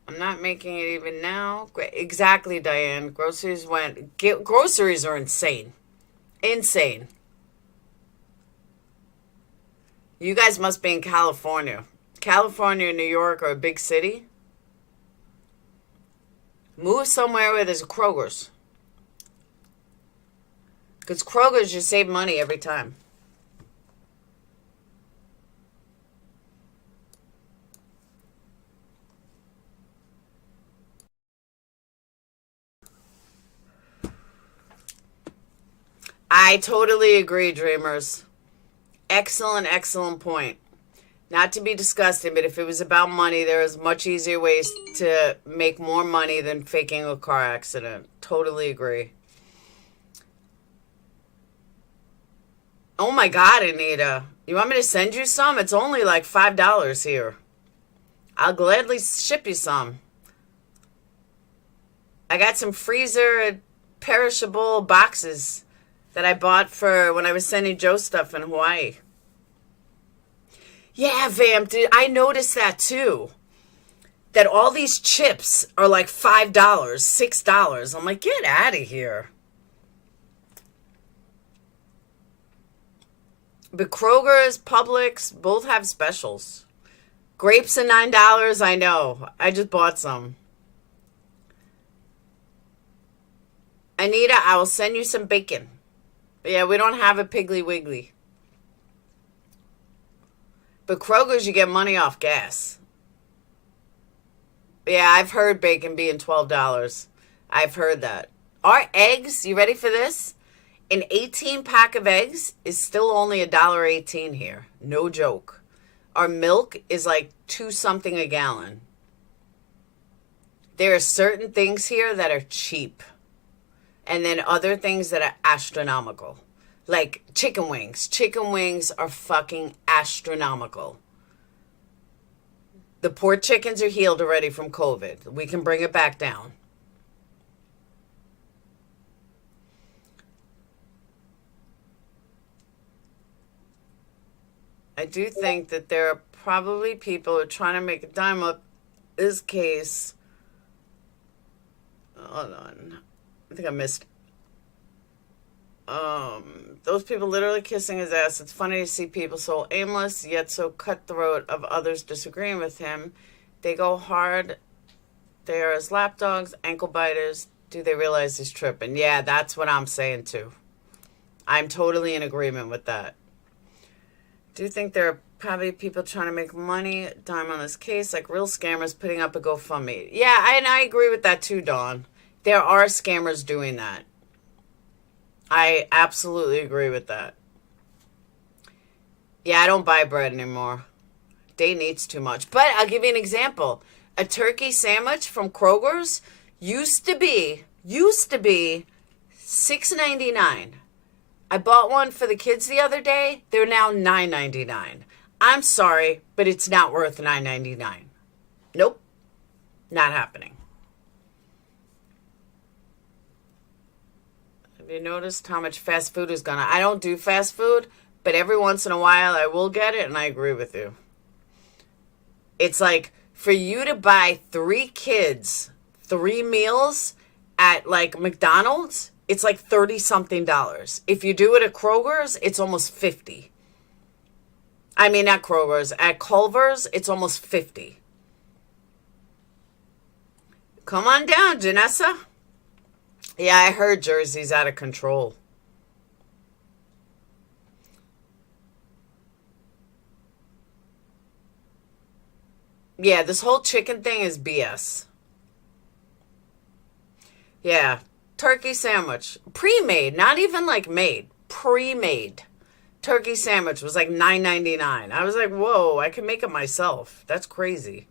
I'm not making it even now. Exactly, Diane. Groceries are insane. Insane. You guys must be in California. California and New York are a big city. Move somewhere where there's a Kroger's. Because Kroger's, you save money every time. I totally agree, dreamers. Excellent, excellent point. Not to be disgusting, but if it was about money, there is much easier ways to make more money than faking a car accident. Totally agree. Oh my God, Anita. You want me to send you some? It's only like $5 here. I'll gladly ship you some. I got some freezer perishable boxes that I bought for when I was sending Joe stuff in Hawaii. Yeah, Vamp, dude, I noticed that too. That all these chips are like $5, $6. I'm like, get out of here. But Kroger's, Publix, both have specials. Grapes are $9, I know. I just bought some. Anita, I will send you some bacon. But yeah, we don't have a Piggly Wiggly. But Kroger's, you get money off gas. Yeah, I've heard bacon being $12. I've heard that. Our eggs, you ready for this? An 18-pack of eggs is still only $1.18 here. No joke. Our milk is like $2 something a gallon. There are certain things here that are cheap. And then other things that are astronomical. Like chicken wings. Chicken wings are fucking astronomical. The poor chickens are healed already from COVID. We can bring it back down. I do think that there are probably people who are trying to make a dime up this case. Hold on. I think I missed. Those people literally kissing his ass. It's funny to see people so aimless, yet so cutthroat of others disagreeing with him. They go hard. They are his lapdogs, ankle biters. Do they realize he's tripping? Yeah, that's what I'm saying too. I'm totally in agreement with that. Do you think there are probably people trying to make money, dime on this case, like real scammers putting up a GoFundMe? Yeah, and I agree with that too, Dawn. There are scammers doing that. I absolutely agree with that. Yeah, I don't buy bread anymore. Dayton eats too much. But I'll give you an example. A turkey sandwich from Kroger's used to be $6.99. I bought one for the kids the other day. They're now $9.99. I'm sorry, but it's not worth $9.99. Nope. Not happening. You noticed how much fast food is gonna... I don't do fast food, but every once in a while I will get it, and I agree with you. It's like, for you to buy 3 kids, 3 meals at, like, McDonald's, it's like $30-something. If you do it at Kroger's, it's almost $50. I mean, not Kroger's. At Culver's, it's almost $50. Come on down, Janessa. Yeah, I heard Jersey's out of control. Yeah, this whole chicken thing is BS. Yeah, turkey sandwich. Pre-made, not even like made. Pre-made. Turkey sandwich was like $9.99. I was like, whoa, I can make it myself. That's crazy.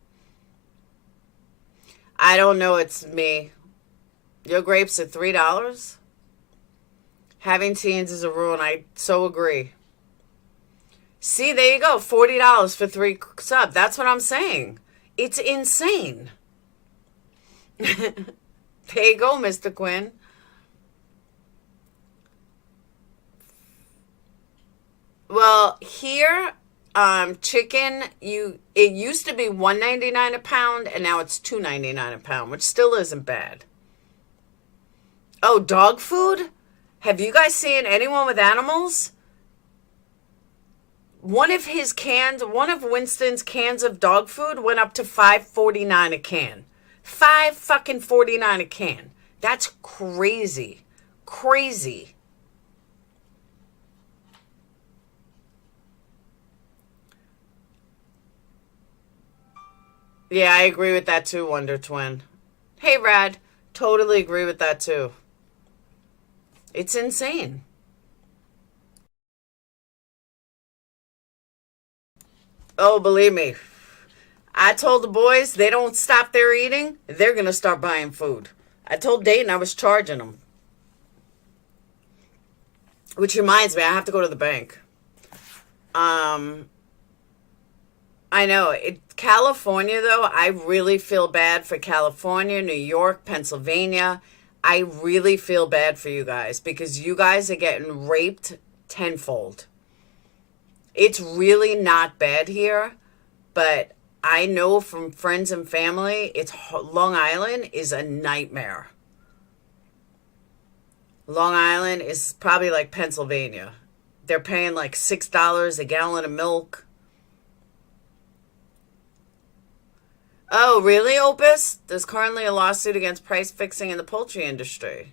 I don't know, it's me. Your grapes are $3? Having teens is a ruin. I so agree. See, there you go. $40 for 3 subs. That's what I'm saying. It's insane. There you go, Mr. Quinn. Well, here, chicken, it used to be $1.99 a pound, and now it's $2.99 a pound, which still isn't bad. Oh, dog food? Have you guys seen anyone with animals? One of Winston's cans of dog food went up to $5.49 a can. $5.49 a can. That's crazy. Crazy. Yeah, I agree with that too, Wonder Twin. Hey, Rad. Totally agree with that too. It's insane. Oh, believe me. I told the boys they don't stop their eating, they're going to start buying food. I told Dayton I was charging them. Which reminds me, I have to go to the bank. I know. California, though, I really feel bad for California, New York, Pennsylvania. I really feel bad for you guys because you guys are getting raped tenfold. It's really not bad here, but I know from friends and family, Long Island is a nightmare. Long Island is probably like Pennsylvania. They're paying like $6 a gallon of milk. Oh, really, Opus? There's currently a lawsuit against price fixing in the poultry industry.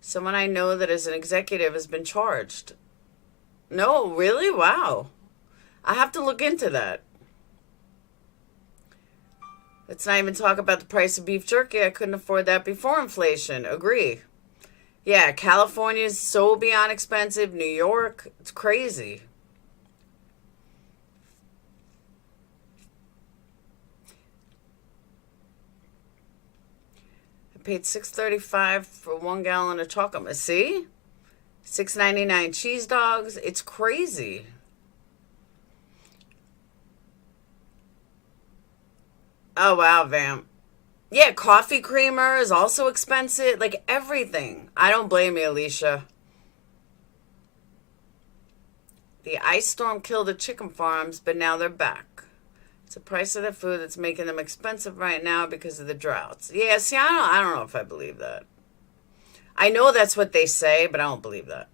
Someone I know that is an executive has been charged. No, really? Wow. I have to look into that. Let's not even talk about the price of beef jerky. I couldn't afford that before inflation. Agree. Yeah, California is so beyond expensive. New York, it's crazy. I paid $6.35 for 1 gallon of chocolate. See? $6.99 cheese dogs. It's crazy. Oh, wow, Vamp. Yeah, coffee creamer is also expensive. Like everything. I don't blame you, Alicia. The ice storm killed the chicken farms, but now they're back. It's the price of the food that's making them expensive right now because of the droughts. Yeah, see, I don't know if I believe that. I know that's what they say, but I don't believe that.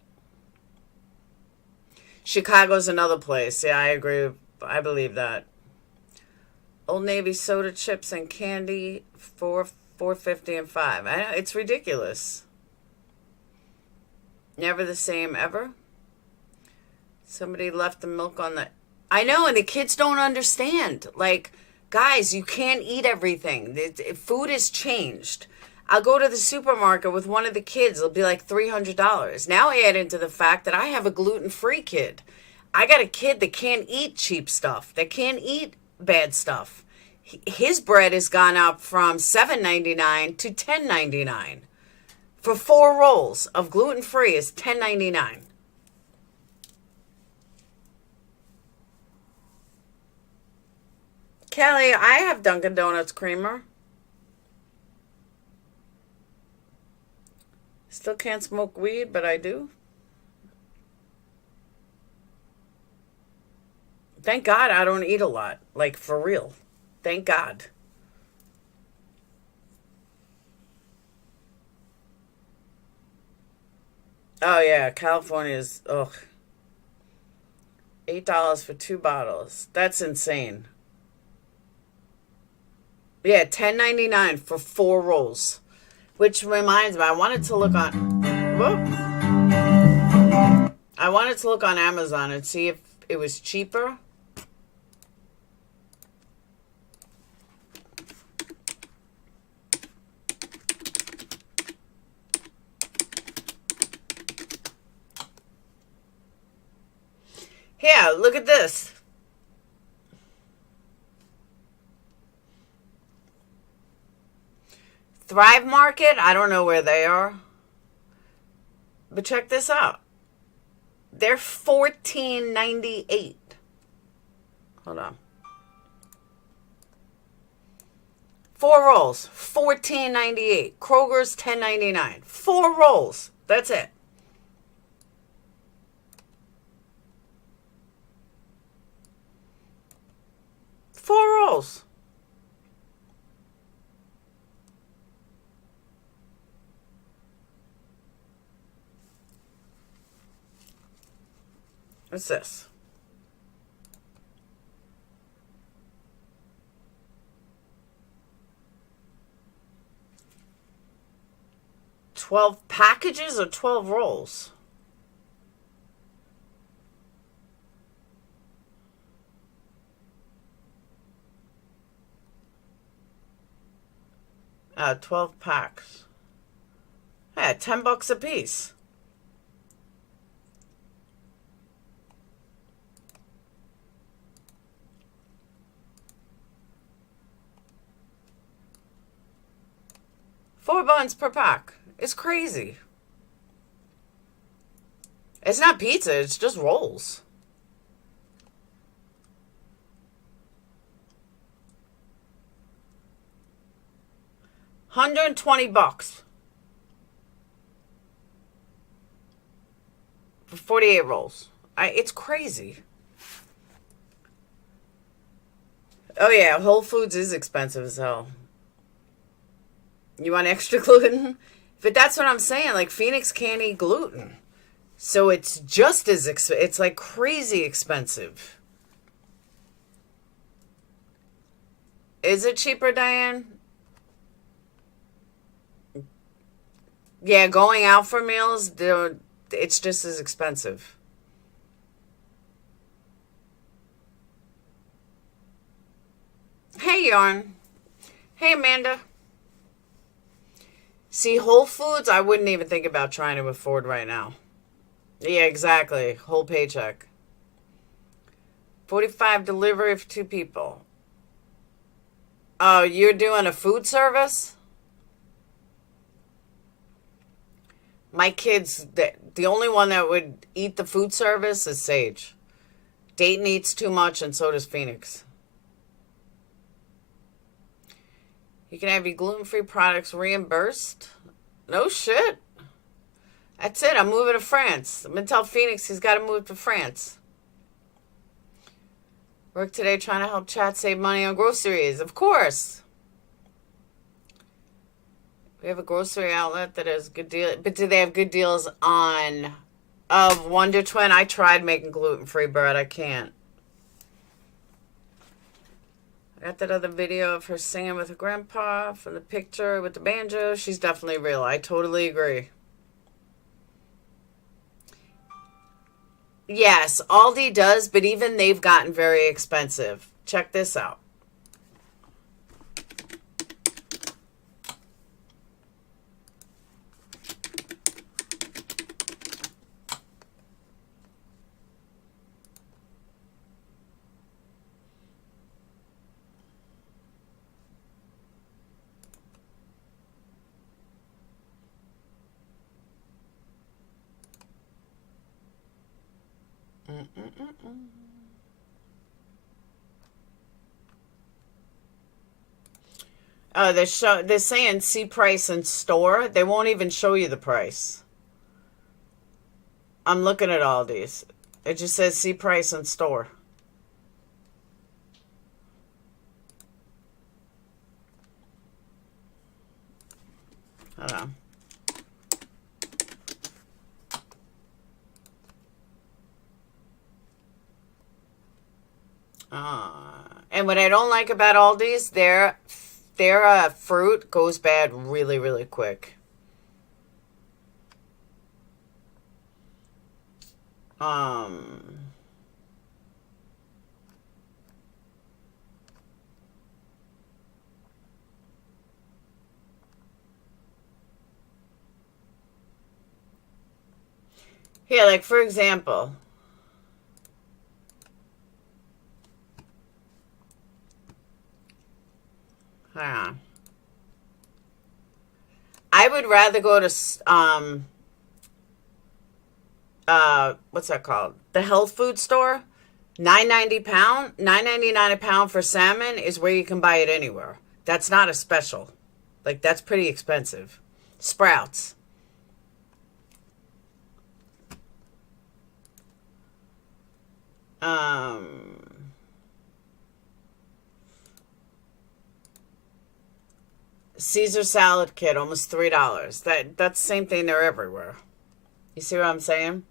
Chicago's another place. Yeah, I agree. I believe that. Old Navy soda chips and candy for $4.50 and $5. I know, it's ridiculous. Never the same ever. Somebody left the milk on the... I know, and the kids don't understand. Like, guys, you can't eat everything. Food has changed. I'll go to the supermarket with one of the kids. It'll be like $300. Now add into the fact that I have a gluten-free kid. I got a kid that can't eat cheap stuff, that can't eat bad stuff. His bread has gone up from $7.99 to $10.99. For 4 rolls of gluten-free is $10.99. Kelly, I have Dunkin' Donuts creamer. Still can't smoke weed, but I do. Thank God I don't eat a lot. Like, for real. Thank God. Oh, yeah. California's, ugh. $8 for 2 bottles. That's insane. Yeah, $10.99 for 4 rolls. Which reminds me, I wanted to look on... Whoa. I wanted to look on Amazon and see if it was cheaper. Yeah, look at this. Thrive Market, I don't know where they are. But check this out. They're $14.98. Hold on. 4 rolls, $14.98. Kroger's $10.99. 4 rolls. That's it. 4 rolls. What's this? 12 packages or 12 rolls? $12 packs. Yeah, $10 a piece. $4 per pack. It's crazy. It's not pizza, it's just rolls. $120 for 48 rolls. It's crazy. Oh yeah, Whole Foods is expensive as hell. You want extra gluten? But that's what I'm saying. Like, Phoenix can't eat gluten. So it's just as it's like crazy expensive. Is it cheaper, Diane? Yeah, going out for meals, it's just as expensive. Hey, Yarn. Hey, Amanda. See, Whole Foods, I wouldn't even think about trying to afford right now. Yeah, exactly. Whole paycheck. 45 delivery for 2 people. Oh, you're doing a food service? My kids, the only one that would eat the food service is Sage. Dayton eats too much, and so does Phoenix. You can have your gluten-free products reimbursed? No shit. That's it. I'm moving to France. I'm going to tell Phoenix he's got to move to France. Work today trying to help chat save money on groceries. Of course. We have a grocery outlet that has good deals. But do they have good deals on Wonder Twin? I tried making gluten-free bread. I can't. I got that other video of her singing with her grandpa from the picture with the banjo. She's definitely real. I totally agree. Yes, Aldi does, but even they've gotten very expensive. Check this out. Oh, they're saying see price in store. They won't even show you the price. I'm looking at all these. It just says see price in store. Hold on. And what I don't like about Aldi's, their fruit goes bad really, really quick. Here, like, for example, hold on. I would rather go to what's that called? The health food store. $9.99 a pound for salmon is where you can buy it anywhere. That's not a special. Like, that's pretty expensive. Sprouts. Caesar salad kit, almost $3. That's the same thing. They're everywhere. You see what I'm saying?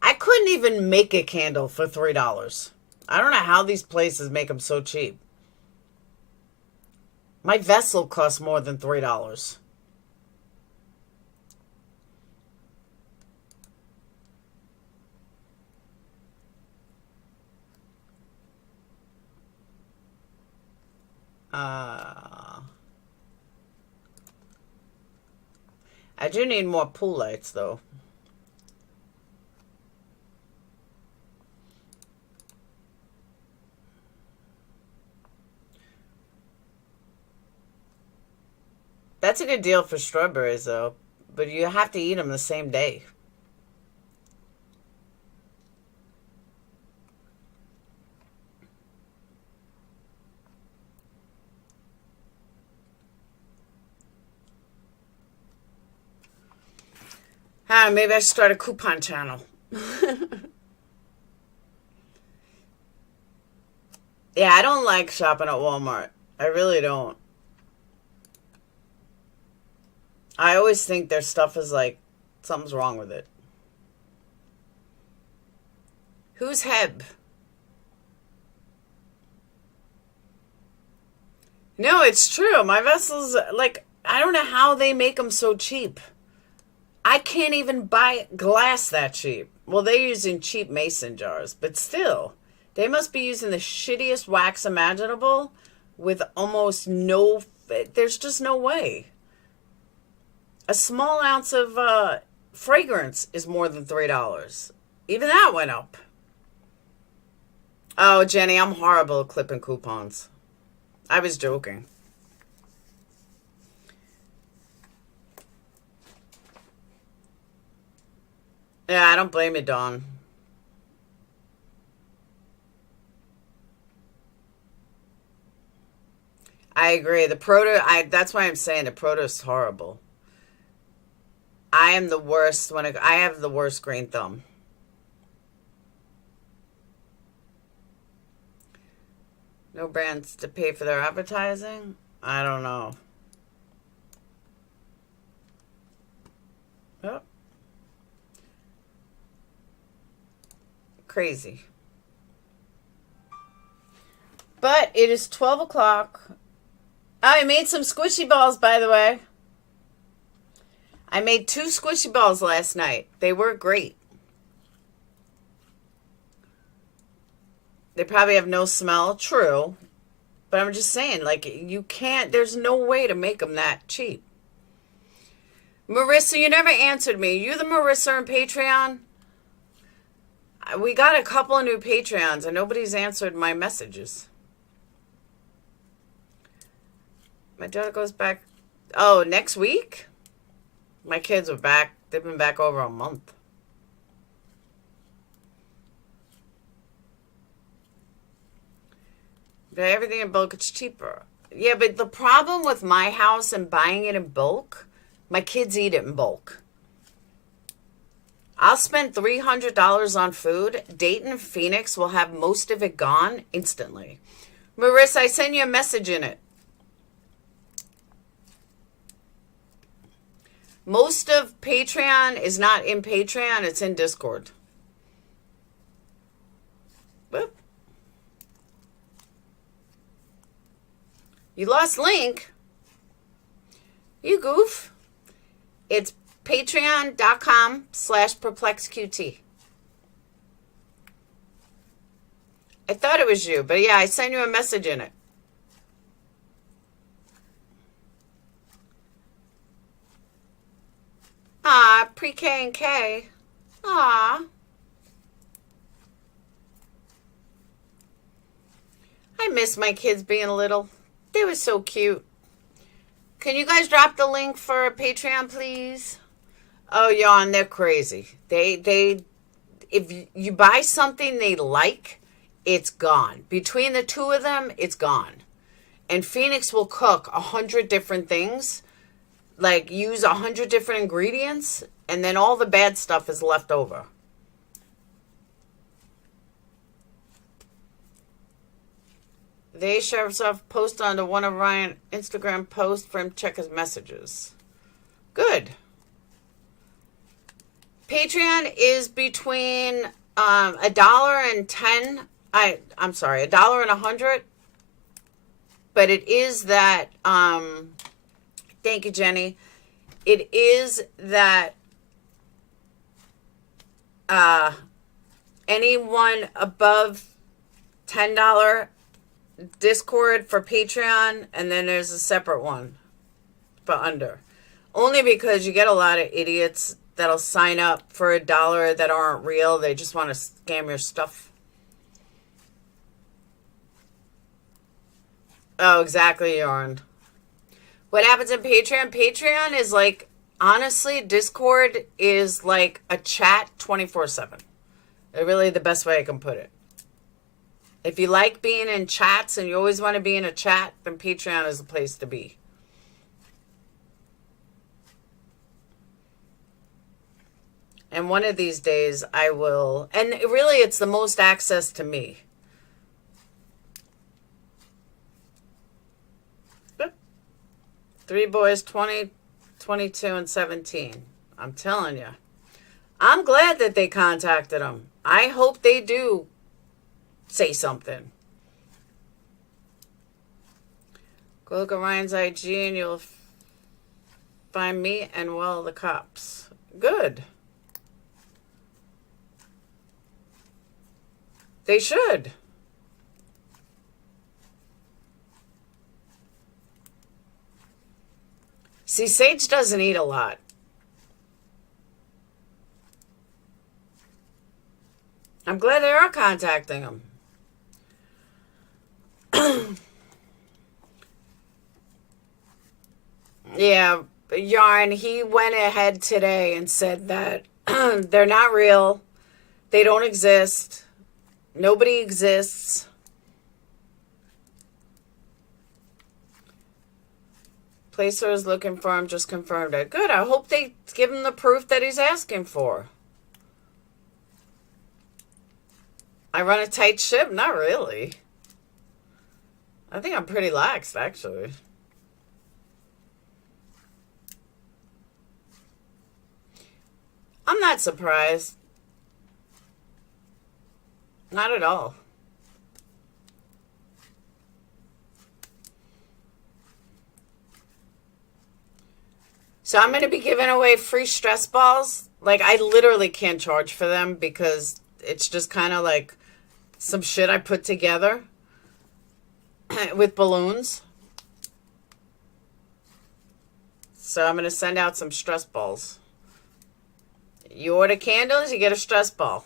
I couldn't even make a candle for $3. I don't know how these places make them so cheap. My vessel costs more than $3. I do need more pool lights, though. That's a good deal for strawberries, though. But you have to eat them the same day. Maybe I should start a coupon channel. Yeah, I don't like shopping at Walmart. I really don't. I always think their stuff is like, something's wrong with it. Who's Heb? No, it's true. My vessels, like, I don't know how they make them so cheap. I can't even buy glass that cheap. Well, they're using cheap mason jars, but still, they must be using the shittiest wax imaginable with almost no, there's just no way. A small ounce of fragrance is more than $3. Even that went up. Oh, Jenny, I'm horrible at clipping coupons. I was joking. Yeah, I don't blame you, Dawn. I agree. That's why I'm saying the produce is horrible. I am the worst I have the worst green thumb. No brands to pay for their advertising? I don't know. Oh. Crazy. But it is 12 o'clock. I made some squishy balls, by the way. I made 2 squishy balls last night. They were great. They probably have no smell. True. But I'm just saying, like, you can't, there's no way to make them that cheap. Marissa, you never answered me. You the Marissa on Patreon? We got a couple of new Patreons and nobody's answered my messages. My daughter goes back. Oh, next week? My kids are back. They've been back over a month. But everything in bulk, it's cheaper. Yeah, but the problem with my house and buying it in bulk, my kids eat it in bulk. I'll spend $300 on food. Dayton, Phoenix will have most of it gone instantly. Marissa, I sent you a message in it. Most of Patreon is not in Patreon. It's in Discord. Whoop. You lost link. You goof. It's patreon.com/PURPLEXEDQT. I thought it was you, but yeah, I sent you a message in it. Ah, pre-K and K. Ah. I miss my kids being little. They were so cute. Can you guys drop the link for Patreon, please? Oh, yawn, they're crazy. If you buy something they like, it's gone. Between the two of them, it's gone. And Phoenix will cook 100 different things. Like, use 100 different ingredients, and then all the bad stuff is left over. They share stuff post onto one of Ryan's Instagram posts for him to check his messages. Good. Patreon is between $1 and $10 I'm sorry, $1.01. But it is that, thank you, Jenny. It is that anyone above $10 Discord for Patreon, and then there's a separate one for under. Only because you get a lot of idiots that'll sign up for $1 that aren't real. They just want to scam your stuff. Oh, exactly, Yarn. What happens in Patreon? Patreon is like, honestly, Discord is like a chat 24/7. It's really the best way I can put it. If you like being in chats and you always want to be in a chat, then Patreon is the place to be. And one of these days I will, and really it's the most access to me. Three boys, 20, 22, and 17. I'm telling you. I'm glad that they contacted them. I hope they do say something. Go look at Ryan's IG and you'll find me and, well, the cops. Good. They should. See, Sage doesn't eat a lot. I'm glad they are contacting him. Yeah, Yarn, he went ahead today and said that they're not real. They don't exist. Nobody exists. Placer is looking for him, just confirmed it. Good, I hope they give him the proof that he's asking for. I run a tight ship? Not really. I think I'm pretty lax, actually. I'm not surprised. Not at all. So I'm going to be giving away free stress balls. Like, I literally can't charge for them because it's just kind of like some shit I put together with balloons. So I'm going to send out some stress balls. You order candles, you get a stress ball.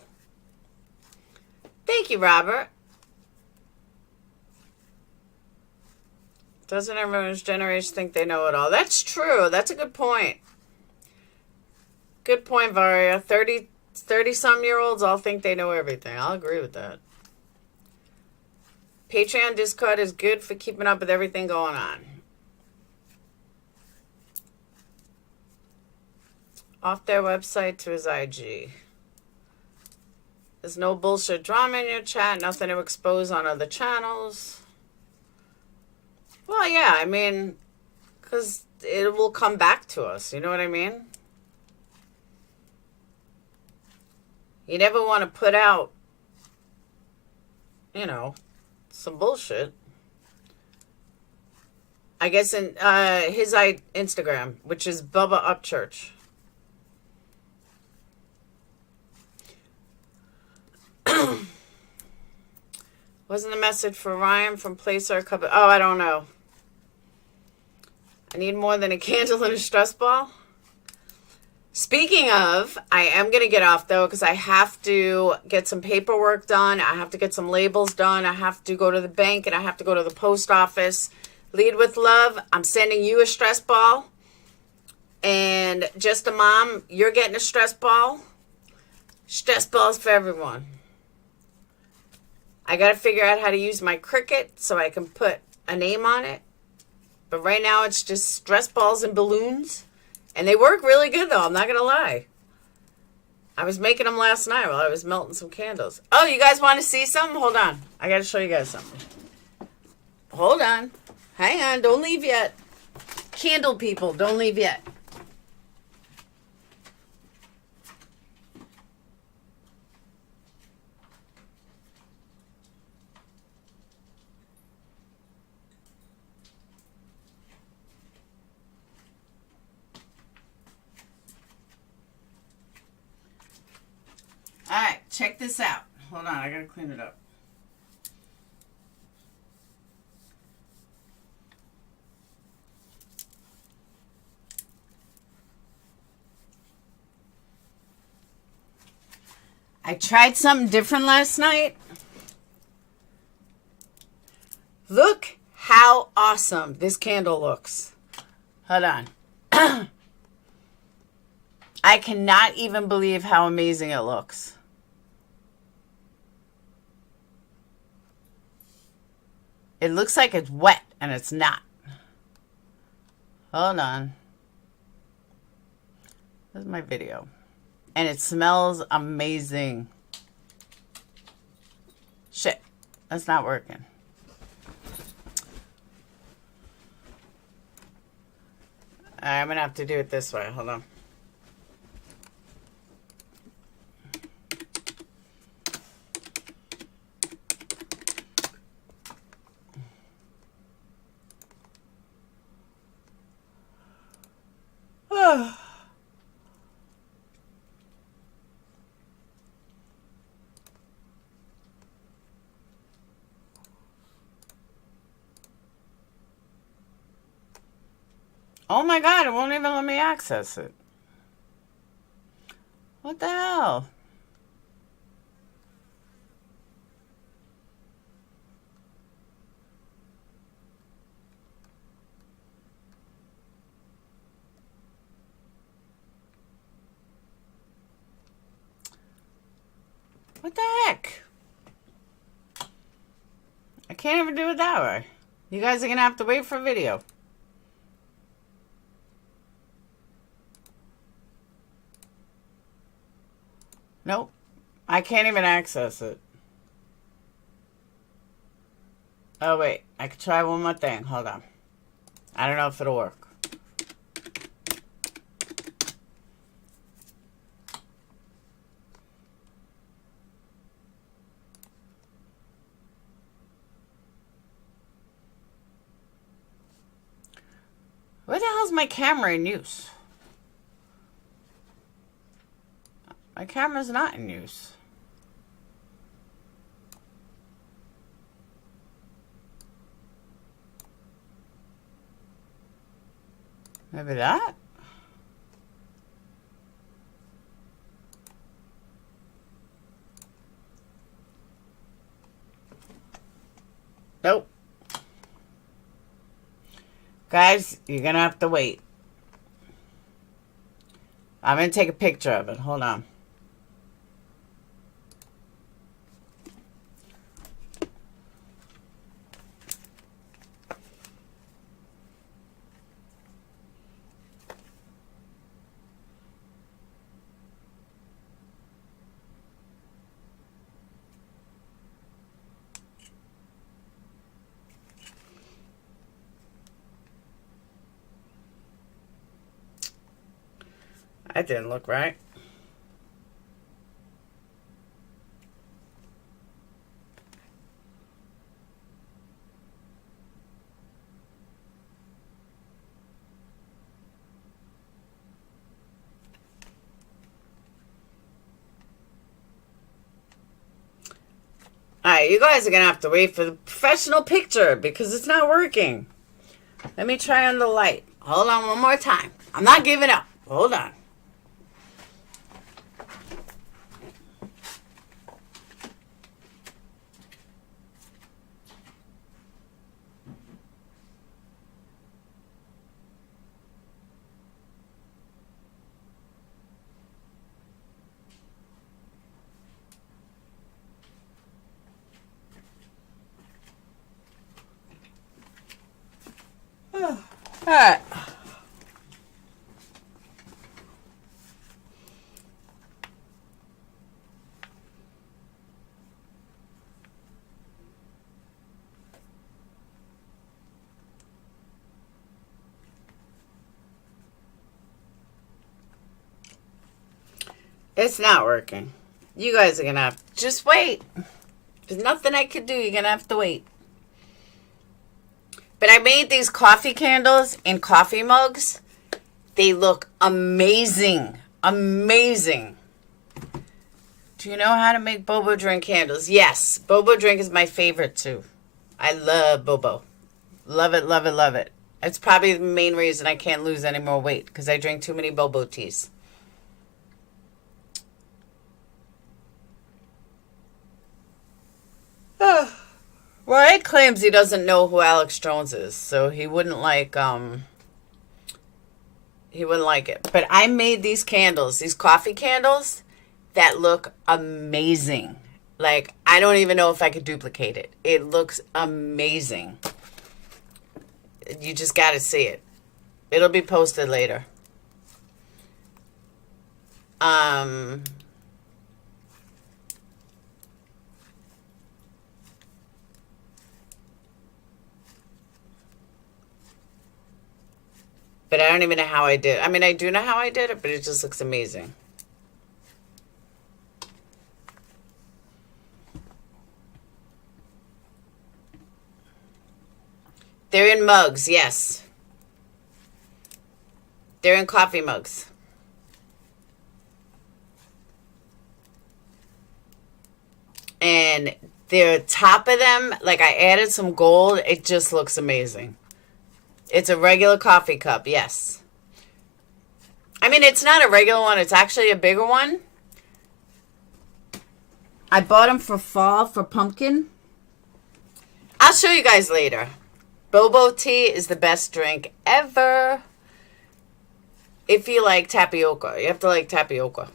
Thank you, Robert. Doesn't everyone's generation think they know it all? That's true. That's a good point. Good point, Varia. 30-some-year-olds all think they know everything. I'll agree with that. Patreon Discord is good for keeping up with everything going on. Off their website to his IG. There's no bullshit drama in your chat. Nothing to expose on other channels. Well, yeah, I mean, because it will come back to us. You know what I mean? You never want to put out, you know, some bullshit. I guess in his Instagram, which is Bubba Upchurch. Wasn't the message for Ryan from Placer a couple? Oh, I don't know. I need more than a candle and a stress ball. Speaking of, I am going to get off, though, because I have to get some paperwork done. I have to get some labels done. I have to go to the bank, and I have to go to the post office. Lead with love. I'm sending you a stress ball. And just a mom, you're getting a stress ball. Stress balls for everyone. I got to figure out how to use my Cricut so I can put a name on it. But right now it's just stress balls and balloons. And they work really good, though. I'm not going to lie. I was making them last night while I was melting some candles. Oh, you guys want to see something? Hold on. I got to show you guys something. Hold on. Hang on. Don't leave yet. Candle people, don't leave yet. check this out. Hold on, I gotta clean it up. I tried something different last night. Look how awesome this candle looks. Hold on. I cannot even believe how amazing it looks. It looks like it's wet, and it's not. Hold on. This is my video. And it smells amazing. Shit, that's not working. I'm gonna have to do it this way. Hold on. Oh my God, it won't even let me access it. What the hell? What the heck? I can't even do it that way. You guys are going to have to wait for video. Nope. I can't even access it. Oh, wait. I could try one more thing. Hold on. I don't know if it'll work. Where the hell's my camera in use? My camera's not in use. Maybe that? Nope. Guys, you're gonna have to wait. I'm gonna take a picture of it. Hold on. That didn't look right. Alright, you guys are going to have to wait for the professional picture because it's not working. Let me try on the light. Hold on one more time. I'm not giving up. Hold on. All right. It's not working. You guys are going to have to just wait. There's nothing I could do. You're going to have to wait. But I made these coffee candles in coffee mugs. They look amazing. Amazing. Do you know how to make bobo drink candles? Yes. Bobo drink is my favorite too. I love bobo. Love it, love it, love it. It's probably the main reason I can't lose any more weight, because I drink too many bobo teas. Roy claims he doesn't know who Alex Jones is, so he wouldn't like it. But I made these candles, these coffee candles, that look amazing. Like, I don't even know if I could duplicate it. It looks amazing. You just got to see it. It'll be posted later. But I don't even know how I did. I mean, I do know how I did it, but it just looks amazing. They're in mugs, yes. They're in coffee mugs. And the top of them, like, I added some gold. It just looks amazing. It's a regular coffee cup, yes. I mean, it's not a regular one. It's actually a bigger one. I bought them for fall, for pumpkin. I'll show you guys later. Bobo tea is the best drink ever. If you like tapioca. You have to like tapioca.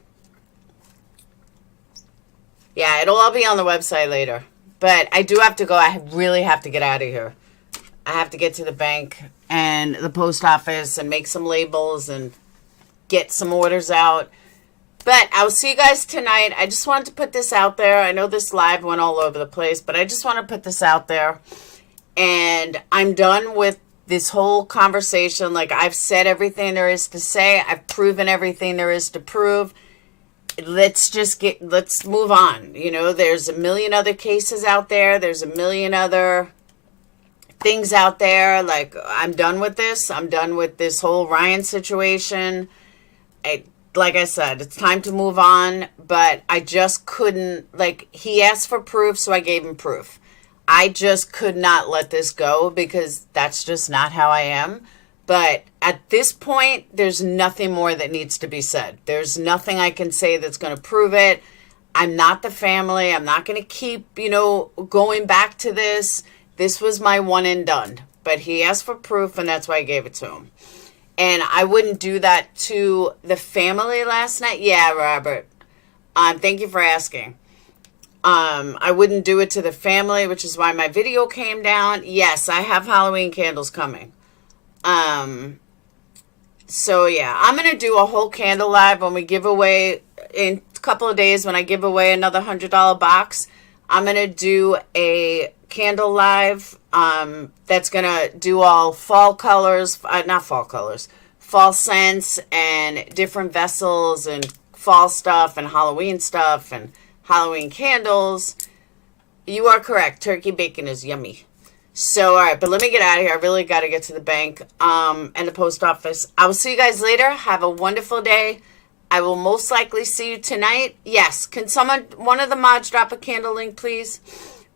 Yeah, it'll all be on the website later. But I do have to go. I really have to get out of here. I have to get to the bank and the post office and make some labels and get some orders out. But I'll see you guys tonight. I just wanted to put this out there. I know this live went all over the place, but I just want to put this out there. And I'm done with this whole conversation. Like, I've said everything there is to say. I've proven everything there is to prove. Let's move on. You know, there's a million other cases out there. There's a million other things out there. Like, I'm done with this. I'm done with this whole Ryan situation. Like I said, it's time to move on. But I just couldn't, like, he asked for proof, so I gave him proof. I just could not let this go because that's just not how I am. But at this point, there's nothing more that needs to be said. There's nothing I can say that's going to prove it. I'm not the family. I'm not going to keep, going back to this. This was my one and done. But he asked for proof, and that's why I gave it to him. And I wouldn't do that to the family last night. Yeah, Robert. Thank you for asking. I wouldn't do it to the family, which is why my video came down. Yes, I have Halloween candles coming. So yeah, I'm going to do a whole candle live when we give away in a couple of days. When I give away another $100 box, I'm going to do a candle live, that's going to do all fall colors, not fall colors, fall scents and different vessels and fall stuff and Halloween stuff and Halloween candles. You are correct. Turkey bacon is yummy. So, all right, but let me get out of here. I really got to get to the bank and the post office. I will see you guys later. Have a wonderful day. I will most likely see you tonight. Yes. Can one of the mods drop a candle link, please?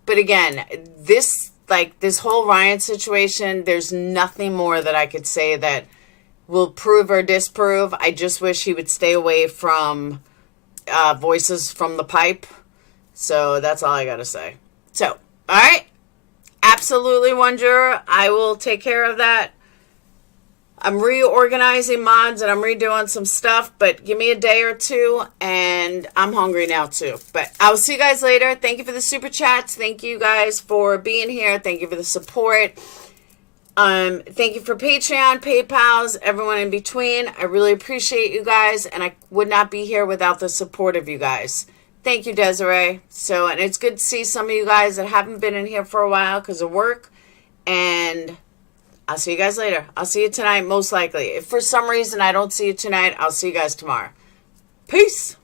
But again, this whole Ryan situation, there's nothing more that I could say that will prove or disprove. I just wish he would stay away from voices from the pipe. So that's all I got to say. So, all right. Absolutely, Wonder. I will take care of that. I'm reorganizing mods and I'm redoing some stuff, but give me a day or two and I'm hungry now too. But I'll see you guys later. Thank you for the super chats. Thank you guys for being here. Thank you for the support. Thank you for Patreon, PayPals, everyone in between. I really appreciate you guys, and I would not be here without the support of you guys. Thank you, Desiree. And it's good to see some of you guys that haven't been in here for a while because of work. And I'll see you guys later. I'll see you tonight, most likely. If for some reason I don't see you tonight, I'll see you guys tomorrow. Peace.